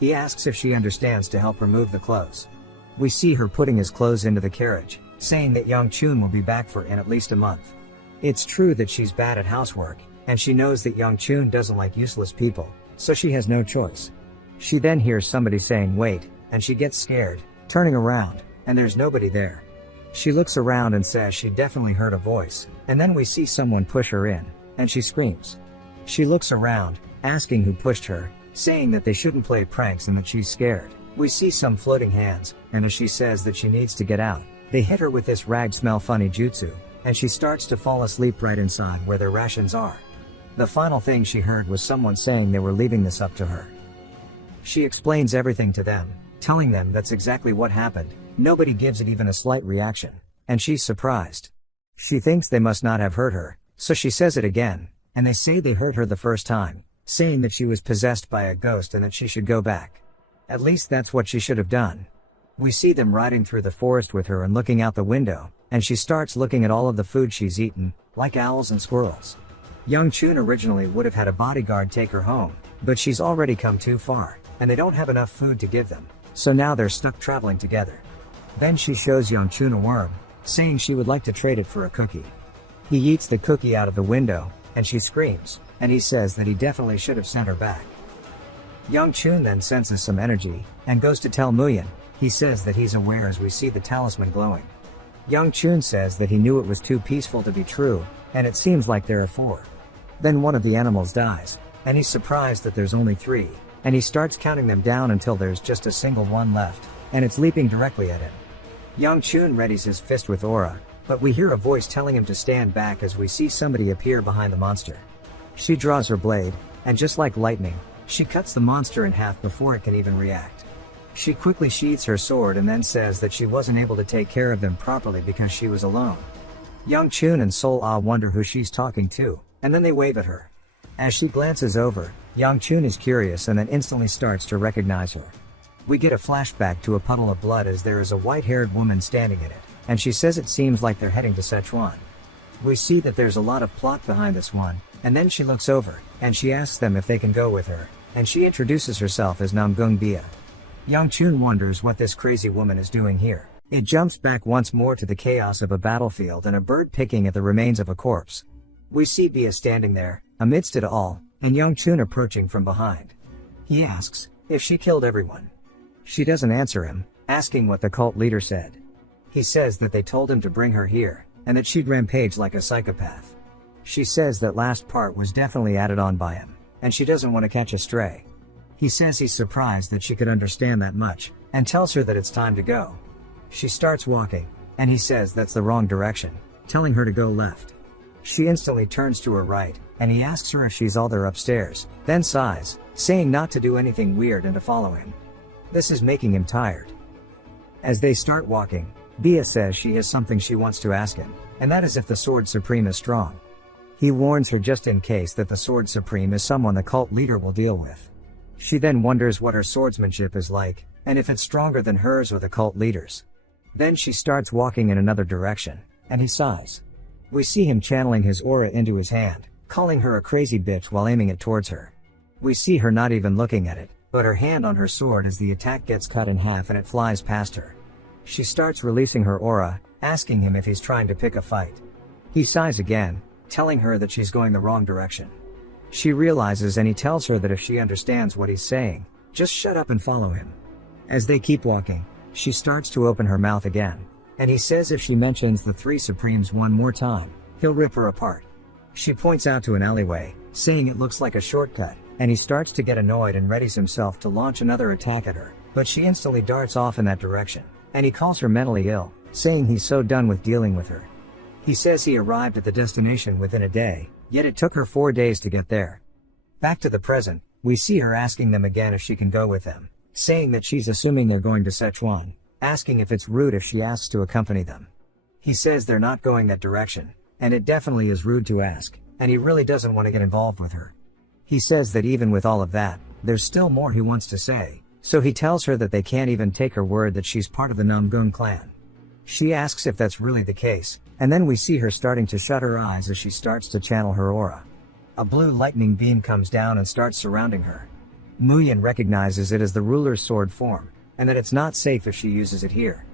He asks if she understands to help remove the clothes. We see her putting his clothes into the carriage, saying that Yangchun will be back for in at least a month. It's true that she's bad at housework, and she knows that Yangchun doesn't like useless people, so she has no choice. She then hears somebody saying wait, and she gets scared, turning around, and there's nobody there. She looks around and says she definitely heard a voice, and then we see someone push her in, and she screams. She looks around, asking who pushed her, saying that they shouldn't play pranks and that she's scared. We see some floating hands, and as she says that she needs to get out, they hit her with this rag smell funny jutsu, and she starts to fall asleep right inside where their rations are. The final thing she heard was someone saying they were leaving this up to her. She explains everything to them, telling them that's exactly what happened. Nobody gives it even a slight reaction, and she's surprised. She thinks they must not have heard her, so she says it again, and they say they heard her the first time, saying that she was possessed by a ghost and that she should go back. At least that's what she should have done. We see them riding through the forest with her and looking out the window, and she starts looking at all of the food she's eaten, like owls and squirrels. Yangchun originally would have had a bodyguard take her home, but she's already come too far, and they don't have enough food to give them, so now they're stuck traveling together. Then she shows Yangchun a worm, saying she would like to trade it for a cookie. He eats the cookie out of the window, and she screams, and he says that he definitely should have sent her back. Yangchun then senses some energy, and goes to tell Muyin. He says that he's aware as we see the talisman glowing. Yangchun says that he knew it was too peaceful to be true, and it seems like there are 4. Then one of the animals dies, and he's surprised that there's only 3, and he starts counting them down until there's just a single one left, and it's leaping directly at him. Yangchun readies his fist with aura, but we hear a voice telling him to stand back as we see somebody appear behind the monster. She draws her blade, and just like lightning, she cuts the monster in half before it can even react. She quickly sheathes her sword and then says that she wasn't able to take care of them properly because she was alone. Yangchun and Sol Ah wonder who she's talking to, and then they wave at her. As she glances over, Yangchun is curious and then instantly starts to recognize her. We get a flashback to a puddle of blood as there is a white-haired woman standing in it, and she says it seems like they're heading to Sichuan. We see that there's a lot of plot behind this one, and then she looks over, and she asks them if they can go with her, and she introduces herself as Namgung Bia. Young-chun wonders what this crazy woman is doing here. It jumps back once more to the chaos of a battlefield and a bird picking at the remains of a corpse. We see Bia standing there, amidst it all, and Young-chun approaching from behind. He asks if she killed everyone. She doesn't answer him, asking what the cult leader said. He says that they told him to bring her here, and that she'd rampage like a psychopath. She says that last part was definitely added on by him, and she doesn't want to catch a stray. He says he's surprised that she could understand that much, and tells her that it's time to go. She starts walking, and he says that's the wrong direction, telling her to go left. She instantly turns to her right, and he asks her if she's all there upstairs, then sighs, saying not to do anything weird and to follow him. This is making him tired. As they start walking, Bia says she has something she wants to ask him, and that is if the Sword Supreme is strong. He warns her just in case that the Sword Supreme is someone the cult leader will deal with. She then wonders what her swordsmanship is like, and if it's stronger than hers or the cult leader's. Then she starts walking in another direction, and he sighs. We see him channeling his aura into his hand, calling her a crazy bitch while aiming it towards her. We see her not even looking at it, but her hand on her sword as the attack gets cut in half and it flies past her. She starts releasing her aura, asking him if he's trying to pick a fight. He sighs again, telling her that she's going the wrong direction. She realizes and he tells her that if she understands what he's saying, just shut up and follow him. As they keep walking, she starts to open her mouth again, and he says if she mentions the three Supremes one more time, he'll rip her apart. She points out to an alleyway, saying it looks like a shortcut, and he starts to get annoyed and readies himself to launch another attack at her, but she instantly darts off in that direction, and he calls her mentally ill, saying he's so done with dealing with her. He says he arrived at the destination within a day, yet it took her 4 days to get there. Back to the present, we see her asking them again if she can go with them, saying that she's assuming they're going to Sichuan, asking if it's rude if she asks to accompany them. He says they're not going that direction, and it definitely is rude to ask, and he really doesn't want to get involved with her. He says that even with all of that, there's still more he wants to say, so he tells her that they can't even take her word that she's part of the Namgung clan. She asks if that's really the case, and then we see her starting to shut her eyes as she starts to channel her aura. A blue lightning beam comes down and starts surrounding her. Muyin recognizes it as the ruler's sword form, and that it's not safe if she uses it here.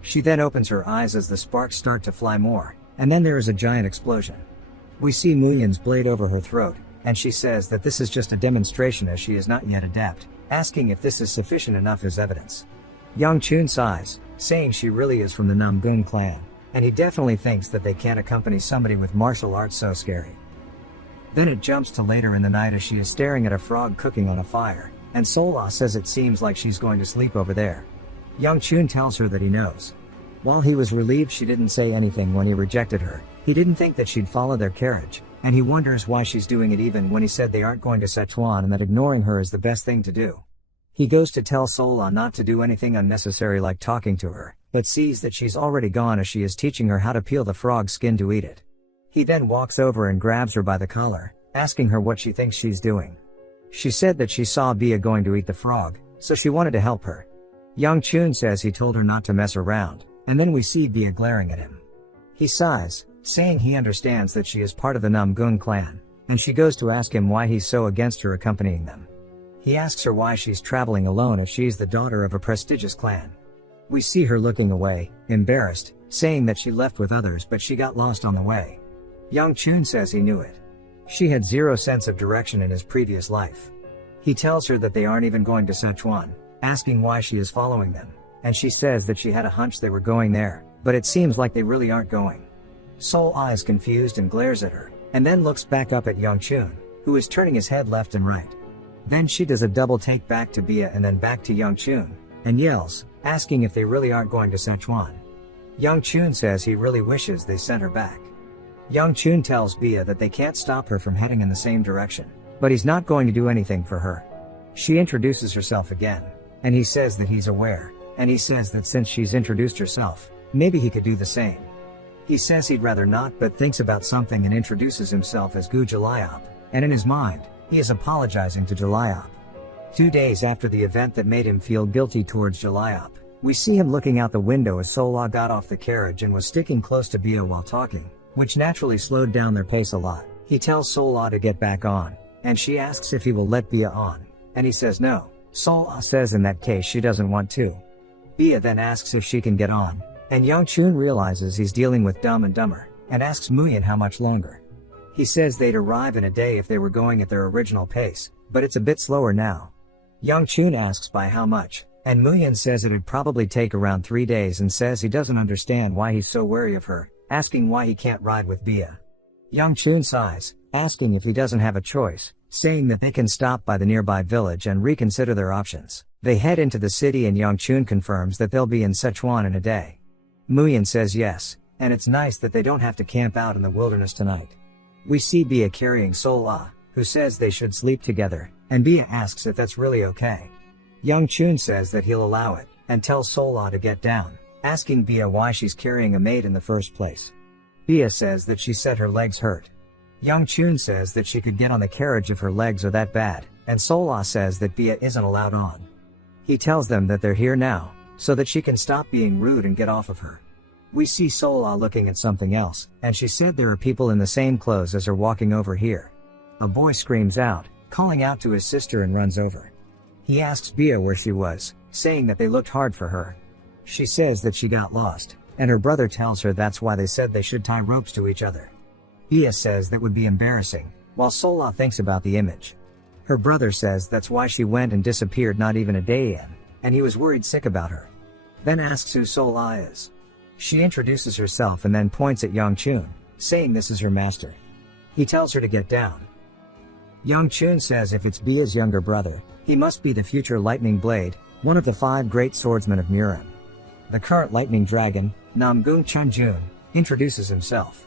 She then opens her eyes as the sparks start to fly more, and then there is a giant explosion. We see Muyin's blade over her throat, and she says that this is just a demonstration as she is not yet adept, asking if this is sufficient enough as evidence. Young-chun sighs, saying she really is from the Namgung clan, and he definitely thinks that they can't accompany somebody with martial arts so scary. Then it jumps to later in the night as she is staring at a frog cooking on a fire, and Sola says it seems like she's going to sleep over there. Young-chun tells her that he knows. While he was relieved she didn't say anything when he rejected her, he didn't think that she'd follow their carriage, and he wonders why she's doing it even when he said they aren't going to Sichuan and that ignoring her is the best thing to do. He goes to tell Sola not to do anything unnecessary like talking to her, but sees that she's already gone as she is teaching her how to peel the frog's skin to eat it. He then walks over and grabs her by the collar, asking her what she thinks she's doing. She said that she saw Bia going to eat the frog, so she wanted to help her. Young-chun says he told her not to mess around, and then we see Bia glaring at him. He sighs, saying he understands that she is part of the Namgung clan, and she goes to ask him why he's so against her accompanying them. He asks her why she's traveling alone if she's the daughter of a prestigious clan. We see her looking away, embarrassed, saying that she left with others but she got lost on the way. Young-chun says he knew it. She had zero sense of direction in his previous life. He tells her that they aren't even going to Sichuan, asking why she is following them, and she says that she had a hunch they were going there, but it seems like they really aren't going. Sol eyes confused and glares at her, and then looks back up at Young-chun, who is turning his head left and right. Then she does a double take back to Bia and then back to Young-chun, and yells, asking if they really aren't going to Sichuan. Young-chun says he really wishes they sent her back. Young-chun tells Bia that they can't stop her from heading in the same direction, but he's not going to do anything for her. She introduces herself again, and he says that he's aware, and he says that since she's introduced herself, maybe he could do the same. He says he'd rather not but thinks about something and introduces himself as Gu Jalayop, and in his mind, he is apologizing to Jalayop. 2 days after the event that made him feel guilty towards Jalayop, we see him looking out the window as Sola got off the carriage and was sticking close to Bia while talking, which naturally slowed down their pace a lot. He tells Sol-Ah to get back on, and she asks if he will let Bia on, and he says no. Sol-Ah says in that case she doesn't want to. Bia then asks if she can get on, and Young-chun realizes he's dealing with Dumb and Dumber, and asks Muyin how much longer. He says they'd arrive in a day if they were going at their original pace, but it's a bit slower now. Young-chun asks by how much, and Muyin says it'd probably take around 3 days and says he doesn't understand why he's so wary of her, asking why he can't ride with Bia. Young-chun sighs, asking if he doesn't have a choice, saying that they can stop by the nearby village and reconsider their options. They head into the city and Young-chun confirms that they'll be in Sichuan in a day. Muyin says yes, and it's nice that they don't have to camp out in the wilderness tonight. We see Bia carrying Sol-Ah, who says they should sleep together, and Bia asks if that's really okay. Young-chun says that he'll allow it, and tells Sol-Ah to get down, asking Bia why she's carrying a maid in the first place. Bia says that she said her legs hurt. Young-chun says that she could get on the carriage if her legs are that bad, and Sol-Ah says that Bia isn't allowed on. He tells them that they're here now, so that she can stop being rude and get off of her. We see Sol-Ah looking at something else, and she said there are people in the same clothes as her walking over here. A boy screams out, calling out to his sister and runs over. He asks Bia where she was, saying that they looked hard for her. She says that she got lost, and her brother tells her that's why they said they should tie ropes to each other. Bia says that would be embarrassing, while Sol-Ah thinks about the image. Her brother says that's why she went and disappeared not even a day in, and he was worried sick about her. Then asks who Sol-Ah is. She introduces herself and then points at Young-chun, saying this is her master. He tells her to get down. Young-chun says if it's Bia's younger brother, he must be the future Lightning Blade, one of the 5 great swordsmen of Murin. The current Lightning Dragon, Namgung Chunjun, introduces himself.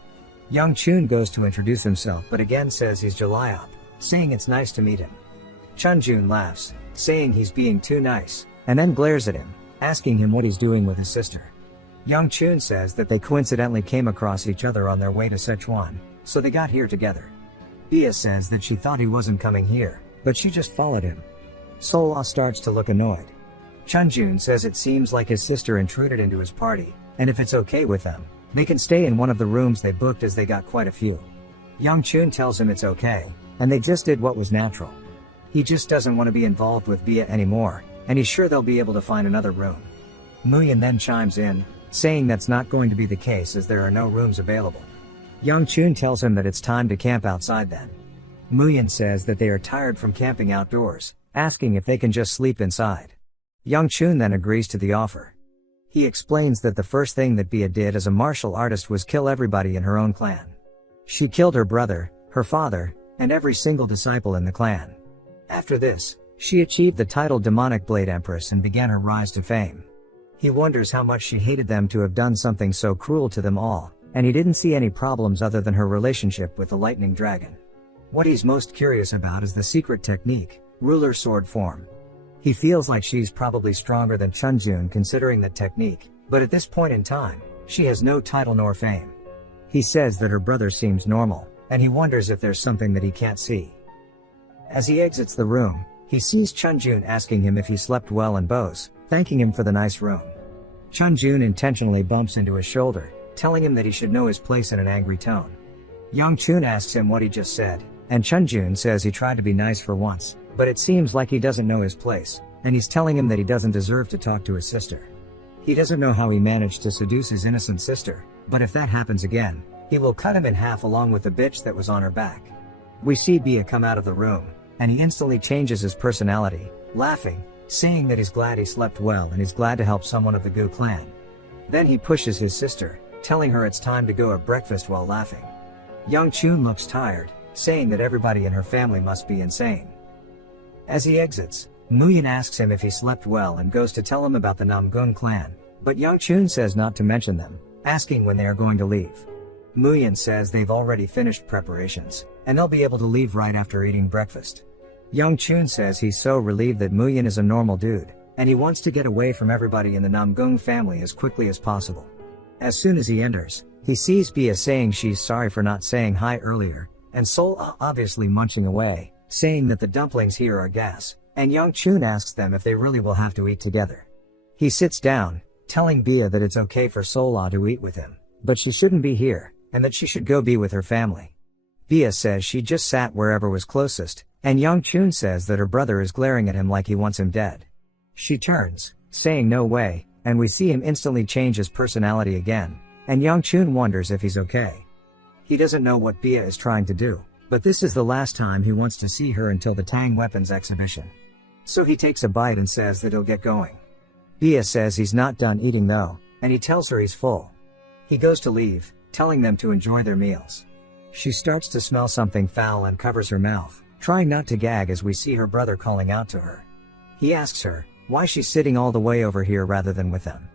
Young-chun goes to introduce himself but again says he's Jaliop, saying it's nice to meet him. Chunjun laughs, saying he's being too nice, and then glares at him, asking him what he's doing with his sister. Young-chun says that they coincidentally came across each other on their way to Sichuan, so they got here together. Bia says that she thought he wasn't coming here, but she just followed him. Sol-Ah starts to look annoyed. Chunjun says it seems like his sister intruded into his party, and if it's okay with them, they can stay in one of the rooms they booked as they got quite a few. Young-chun tells him it's okay, and they just did what was natural. He just doesn't want to be involved with Bia anymore, and he's sure they'll be able to find another room. Muyin then chimes in, saying that's not going to be the case as there are no rooms available. Young-chun tells him that it's time to camp outside then. Muyin says that they are tired from camping outdoors, asking if they can just sleep inside. Young-chun then agrees to the offer. He explains that the first thing that Bia did as a martial artist was kill everybody in her own clan. She killed her brother, her father, and every single disciple in the clan. After this, she achieved the title Demonic Blade Empress and began her rise to fame. He wonders how much she hated them to have done something so cruel to them all, and he didn't see any problems other than her relationship with the Lightning Dragon. What he's most curious about is the secret technique, ruler sword form. He feels like she's probably stronger than Chunjun considering the technique, but at this point in time, she has no title nor fame. He says that her brother seems normal, and he wonders if there's something that he can't see. As he exits the room, he sees Chunjun asking him if he slept well and bows, thanking him for the nice room. Chunjun intentionally bumps into his shoulder, telling him that he should know his place in an angry tone. Young-chun asks him what he just said, and Chunjun says he tried to be nice for once, but it seems like he doesn't know his place, and he's telling him that he doesn't deserve to talk to his sister. He doesn't know how he managed to seduce his innocent sister, but if that happens again, he will cut him in half along with the bitch that was on her back. We see Bia come out of the room, and he instantly changes his personality, laughing, saying that he's glad he slept well and he's glad to help someone of the Gu clan. Then he pushes his sister, telling her it's time to go at breakfast while laughing. Young-chun looks tired, saying that everybody in her family must be insane. As he exits, Muyin asks him if he slept well and goes to tell him about the Namgung clan, but Young-chun says not to mention them, asking when they are going to leave. Muyin says they've already finished preparations, and they'll be able to leave right after eating breakfast. Young-chun says he's so relieved that Muyin is a normal dude, and he wants to get away from everybody in the Namgung family as quickly as possible. As soon as he enters, he sees Bia saying she's sorry for not saying hi earlier, and Sol obviously munching away, saying that the dumplings here are gas, and Young-chun asks them if they really will have to eat together. He sits down, telling Bia that it's okay for Sol to eat with him, but she shouldn't be here, and that she should go be with her family. Bia says she just sat wherever was closest, and Young Chun says that her brother is glaring at him like he wants him dead. She turns, saying no way, and we see him instantly change his personality again, and Young Chun wonders if he's okay. He doesn't know what Bia is trying to do, but this is the last time he wants to see her until the Tang weapons exhibition. So he takes a bite and says that he'll get going. Bia says he's not done eating though, and he tells her he's full. He goes to leave, telling them to enjoy their meals. She starts to smell something foul and covers her mouth, trying not to gag as we see her brother calling out to her. He asks her why she's sitting all the way over here rather than with them.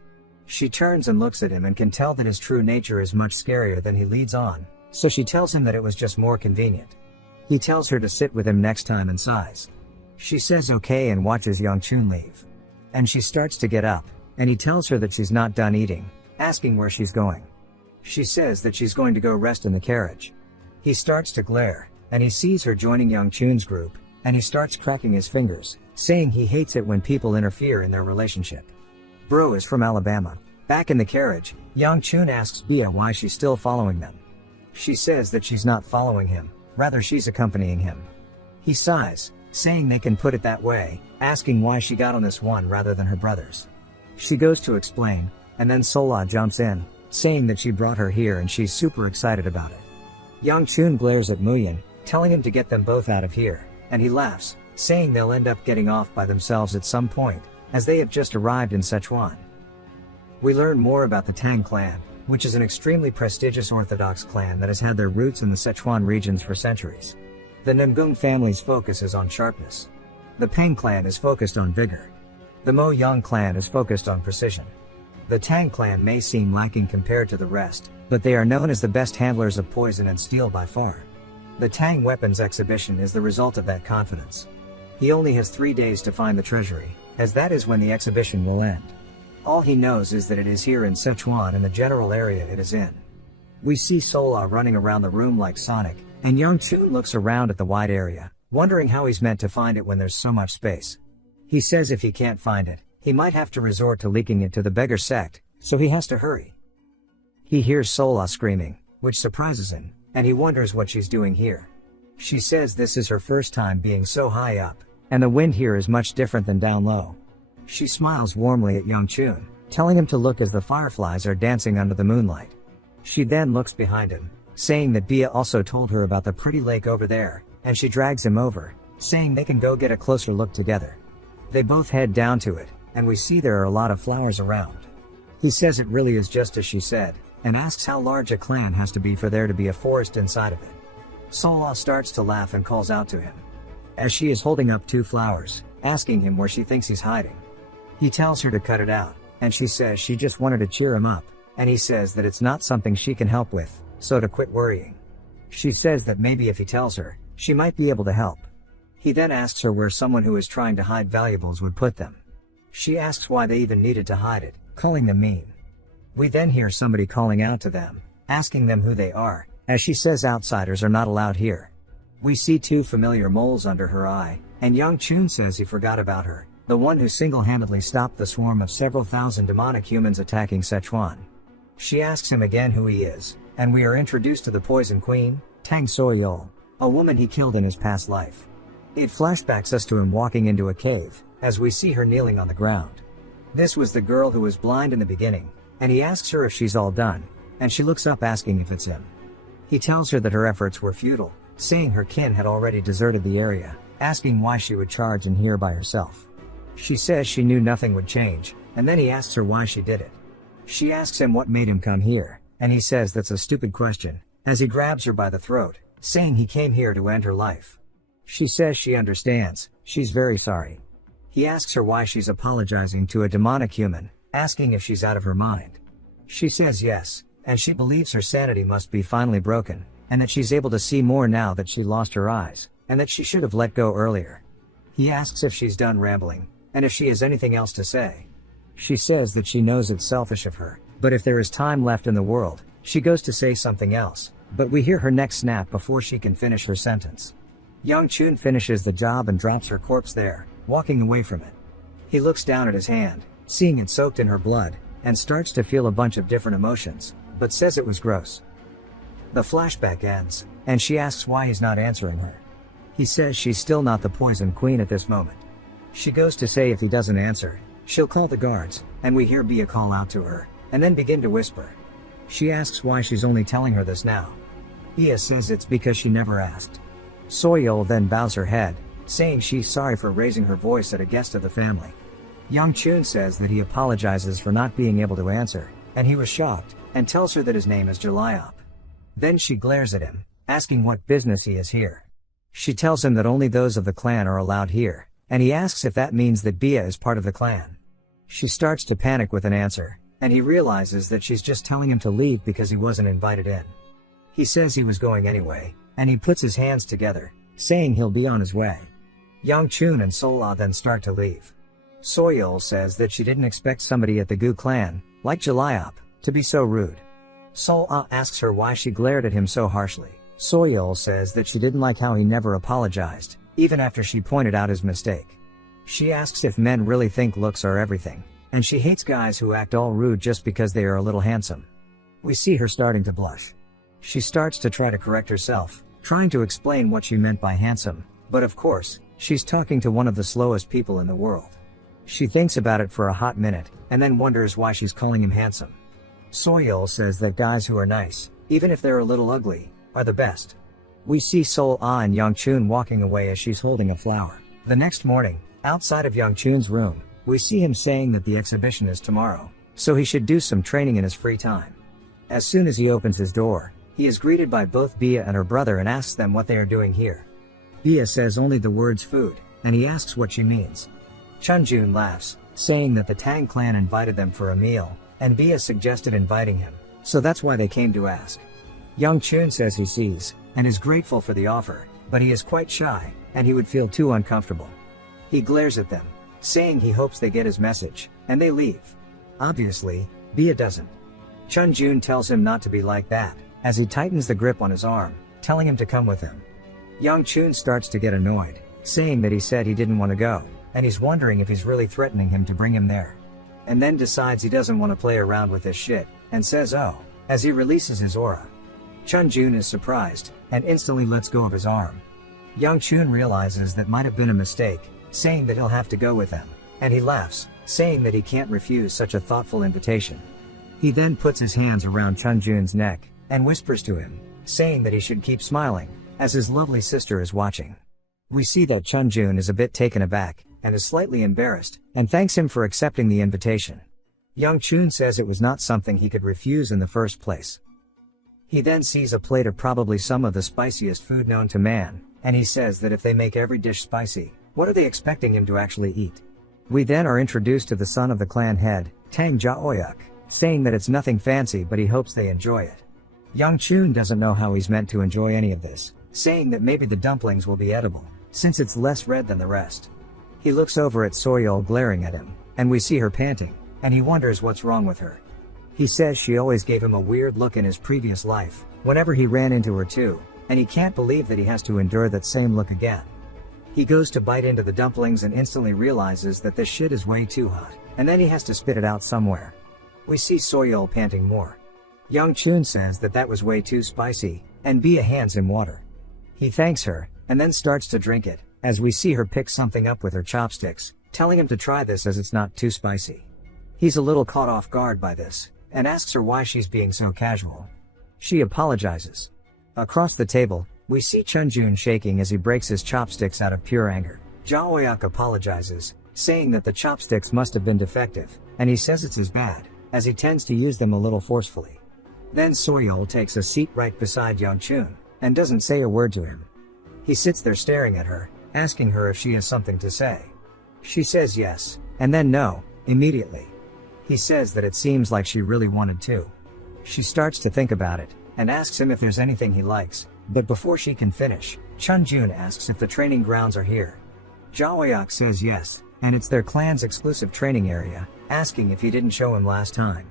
She turns and looks at him and can tell that his true nature is much scarier than he leads on, so she tells him that it was just more convenient. He tells her to sit with him next time and sighs. She says okay and watches Young Chun leave. And she starts to get up, and he tells her that she's not done eating, asking where she's going. She says that she's going to go rest in the carriage. He starts to glare, and he sees her joining Young Chun's group, and he starts cracking his fingers, saying he hates it when people interfere in their relationship. Bro is from Alabama. Back in the carriage, Young Chun asks Bia why she's still following them. She says that she's not following him, rather she's accompanying him. He sighs, saying they can put it that way, asking why she got on this one rather than her brothers. She goes to explain, and then Sola jumps in, saying that she brought her here and she's super excited about it. Young Chun glares at Muyin, telling him to get them both out of here, and he laughs, saying they'll end up getting off by themselves at some point, as they have just arrived in Sichuan. We learn more about the Tang clan, which is an extremely prestigious Orthodox clan that has had their roots in the Sichuan regions for centuries. The Namgung family's focus is on sharpness. The Peng clan is focused on vigor. The Mo Yang clan is focused on precision. The Tang clan may seem lacking compared to the rest, but they are known as the best handlers of poison and steel by far. The Tang weapons exhibition is the result of that confidence. He only has 3 days to find the treasury, as that is when the exhibition will end. All he knows is that it is here in Sichuan and the general area it is in. We see Sola running around the room like Sonic, and Young Chun looks around at the wide area, wondering how he's meant to find it when there's so much space. He says if he can't find it, he might have to resort to leaking it to the beggar sect, so he has to hurry. He hears Sola screaming, which surprises him, and he wonders what she's doing here. She says this is her first time being so high up, and the wind here is much different than down low. She smiles warmly at Young Chun, telling him to look as the fireflies are dancing under the moonlight. She then looks behind him, saying that Bia also told her about the pretty lake over there, and she drags him over, saying they can go get a closer look together. They both head down to it, and we see there are a lot of flowers around. He says it really is just as she said, and asks how large a clan has to be for there to be a forest inside of it. Sola starts to laugh and calls out to him, as she is holding up 2 flowers, asking him where she thinks he's hiding. He tells her to cut it out, and she says she just wanted to cheer him up, and he says that it's not something she can help with, so to quit worrying. She says that maybe if he tells her, she might be able to help. He then asks her where someone who is trying to hide valuables would put them. She asks why they even needed to hide it, calling them mean. We then hear somebody calling out to them, asking them who they are, as she says outsiders are not allowed here. We see 2 familiar moles under her eye, and Young Chun says he forgot about her, the one who single-handedly stopped the swarm of several thousand demonic humans attacking Sichuan. She asks him again who he is, and we are introduced to the Poison Queen, Tang Soyol, a woman he killed in his past life. It flashbacks us to him walking into a cave, as we see her kneeling on the ground. This was the girl who was blind in the beginning, and he asks her if she's all done, and she looks up asking if it's him. He tells her that her efforts were futile, saying her kin had already deserted the area, asking why she would charge in here by herself. She says she knew nothing would change, and then he asks her why she did it. She asks him what made him come here, and he says that's a stupid question, as he grabs her by the throat, saying he came here to end her life. She says she understands, she's very sorry. He asks her why she's apologizing to a demonic human, asking if she's out of her mind. She says yes, and she believes her sanity must be finally broken, and that she's able to see more now that she lost her eyes, and that she should have let go earlier. He asks if she's done rambling, and if she has anything else to say. She says that she knows it's selfish of her, but if there is time left in the world, she goes to say something else, but we hear her neck snap before she can finish her sentence. Young Chun finishes the job and drops her corpse there, walking away from it. He looks down at his hand, seeing it soaked in her blood, and starts to feel a bunch of different emotions, but says it was gross. The flashback ends, and she asks why he's not answering her. He says she's still not the Poison Queen at this moment. She goes to say if he doesn't answer, she'll call the guards, and we hear Bia call out to her, and then begin to whisper. She asks why she's only telling her this now. Bia says it's because she never asked. Soyeol then bows her head, saying she's sorry for raising her voice at a guest of the family. Young-chun says that he apologizes for not being able to answer, and he was shocked, and tells her that his name is Jalayop. Then she glares at him, asking what business he is here. She tells him that only those of the clan are allowed here, and he asks if that means that Bia is part of the clan. She starts to panic with an answer, and he realizes that she's just telling him to leave because he wasn't invited in. He says he was going anyway, and he puts his hands together, saying he'll be on his way. Young-chun and Sola then start to leave. Soyeol says that she didn't expect somebody at the Gu clan, like Jalayop, to be so rude. Sola asks her why she glared at him so harshly. Soyeol says that she didn't like how he never apologized, even after she pointed out his mistake. She asks if men really think looks are everything, and she hates guys who act all rude just because they are a little handsome. We see her starting to blush. She starts to try to correct herself, trying to explain what she meant by handsome, but of course, she's talking to one of the slowest people in the world. She thinks about it for a hot minute, and then wonders why she's calling him handsome. Soyeol says that guys who are nice, even if they're a little ugly, are the best. We see Sol-ah and Young-chun walking away as she's holding a flower. The next morning, outside of Young-chun's room, we see him saying that the exhibition is tomorrow, so he should do some training in his free time. As soon as he opens his door, he is greeted by both Bia and her brother and asks them what they are doing here. Bia says only the words food, and he asks what she means. Chunjun laughs, saying that the Tang clan invited them for a meal, and Bia suggested inviting him, so that's why they came to ask. Young-chun says he sees, and is grateful for the offer, but he is quite shy, and he would feel too uncomfortable. He glares at them, saying he hopes they get his message, and they leave. Obviously, Bia doesn't. Chunjun tells him not to be like that, as he tightens the grip on his arm, telling him to come with him. Young-chun starts to get annoyed, saying that he said he didn't want to go, and he's wondering if he's really threatening him to bring him there. And then decides he doesn't want to play around with this shit, and says oh, as he releases his aura. Chunjun is surprised, and instantly lets go of his arm. Young-chun realizes that might have been a mistake, saying that he'll have to go with them, and he laughs, saying that he can't refuse such a thoughtful invitation. He then puts his hands around Chunjun's neck, and whispers to him, saying that he should keep smiling, as his lovely sister is watching. We see that Chunjun is a bit taken aback, and is slightly embarrassed, and thanks him for accepting the invitation. Young-chun says it was not something he could refuse in the first place. He then sees a plate of probably some of the spiciest food known to man, and he says that if they make every dish spicy, what are they expecting him to actually eat? We then are introduced to the son of the clan head, Tang Ja-oyuk, saying that it's nothing fancy but he hopes they enjoy it. Young-chun doesn't know how he's meant to enjoy any of this, saying that maybe the dumplings will be edible, since it's less red than the rest. He looks over at Soyeol glaring at him, and we see her panting, and he wonders what's wrong with her. He says she always gave him a weird look in his previous life, whenever he ran into her too, and he can't believe that he has to endure that same look again. He goes to bite into the dumplings and instantly realizes that this shit is way too hot, and then he has to spit it out somewhere. We see Soyeol panting more. Young-chun says that that was way too spicy, and Bia hands him water. He thanks her, and then starts to drink it, as we see her pick something up with her chopsticks, telling him to try this as it's not too spicy. He's a little caught off guard by this, and asks her why she's being so casual. She apologizes. Across the table, we see Chunjun shaking as he breaks his chopsticks out of pure anger. Ja-oyuk apologizes, saying that the chopsticks must have been defective, and he says it's his bad, as he tends to use them a little forcefully. Then Soyeol takes a seat right beside Young-chun, and doesn't say a word to him. He sits there staring at her, asking her if she has something to say. She says yes, and then no, immediately. He says that it seems like she really wanted to. She starts to think about it, and asks him if there's anything he likes, but before she can finish, Chunjun asks if the training grounds are here. Ja-oyuk says yes, and it's their clan's exclusive training area, asking if he didn't show him last time.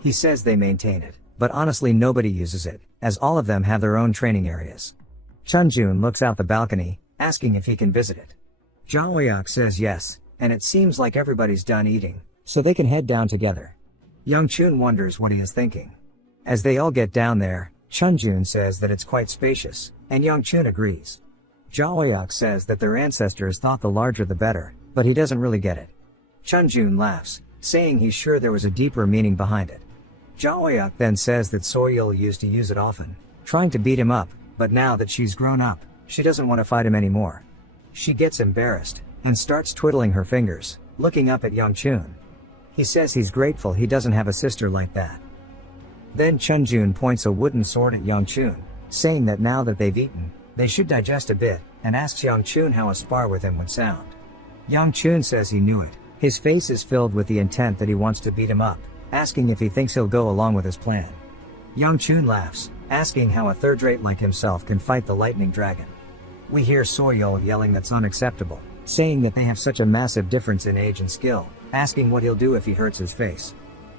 He says they maintain it, but honestly nobody uses it, as all of them have their own training areas. Chunjun looks out the balcony, asking if he can visit it. Ja-oyuk says yes, and it seems like everybody's done eating, so they can head down together. Young-chun wonders what he is thinking. As they all get down there, Chunjun says that it's quite spacious, and Youngchun agrees. Jaoyuk says that their ancestors thought the larger the better, but he doesn't really get it. Chunjun laughs, saying he's sure there was a deeper meaning behind it. Jaoyuk then says that Soyul used to use it often, trying to beat him up, but now that she's grown up, she doesn't want to fight him anymore. She gets embarrassed, and starts twiddling her fingers, looking up at Youngchun. He says he's grateful he doesn't have a sister like that. Then Chunjun points a wooden sword at Youngchun, saying that now that they've eaten, they should digest a bit, and asks Youngchun how a spar with him would sound. Youngchun says he knew it. His face is filled with the intent that he wants to beat him up, asking if he thinks he'll go along with his plan. Youngchun laughs, asking how a third-rate like himself can fight the lightning dragon. We hear Soyul yelling that's unacceptable, saying that they have such a massive difference in age and skill, asking what he'll do if he hurts his face.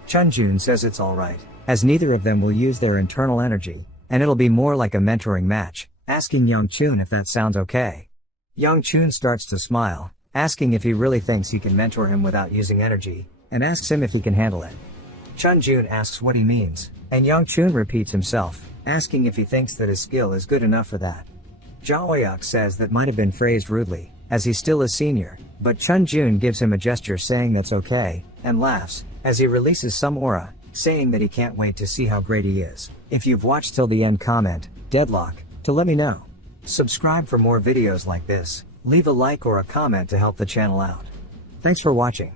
Chunjun says it's alright, as neither of them will use their internal energy, and it'll be more like a mentoring match, asking Youngchun if that sounds okay. Youngchun starts to smile, asking if he really thinks he can mentor him without using energy, and asks him if he can handle it. Chunjun asks what he means, and Youngchun repeats himself, asking if he thinks that his skill is good enough for that. Jaoyuk says that might have been phrased rudely, as he's still a senior, but Chunjun gives him a gesture saying that's okay, and laughs, as he releases some aura, saying that he can't wait to see how great he is. If you've watched till the end, comment, Deadlock, to let me know. Subscribe for more videos like this, leave a like or a comment to help the channel out. Thanks for watching.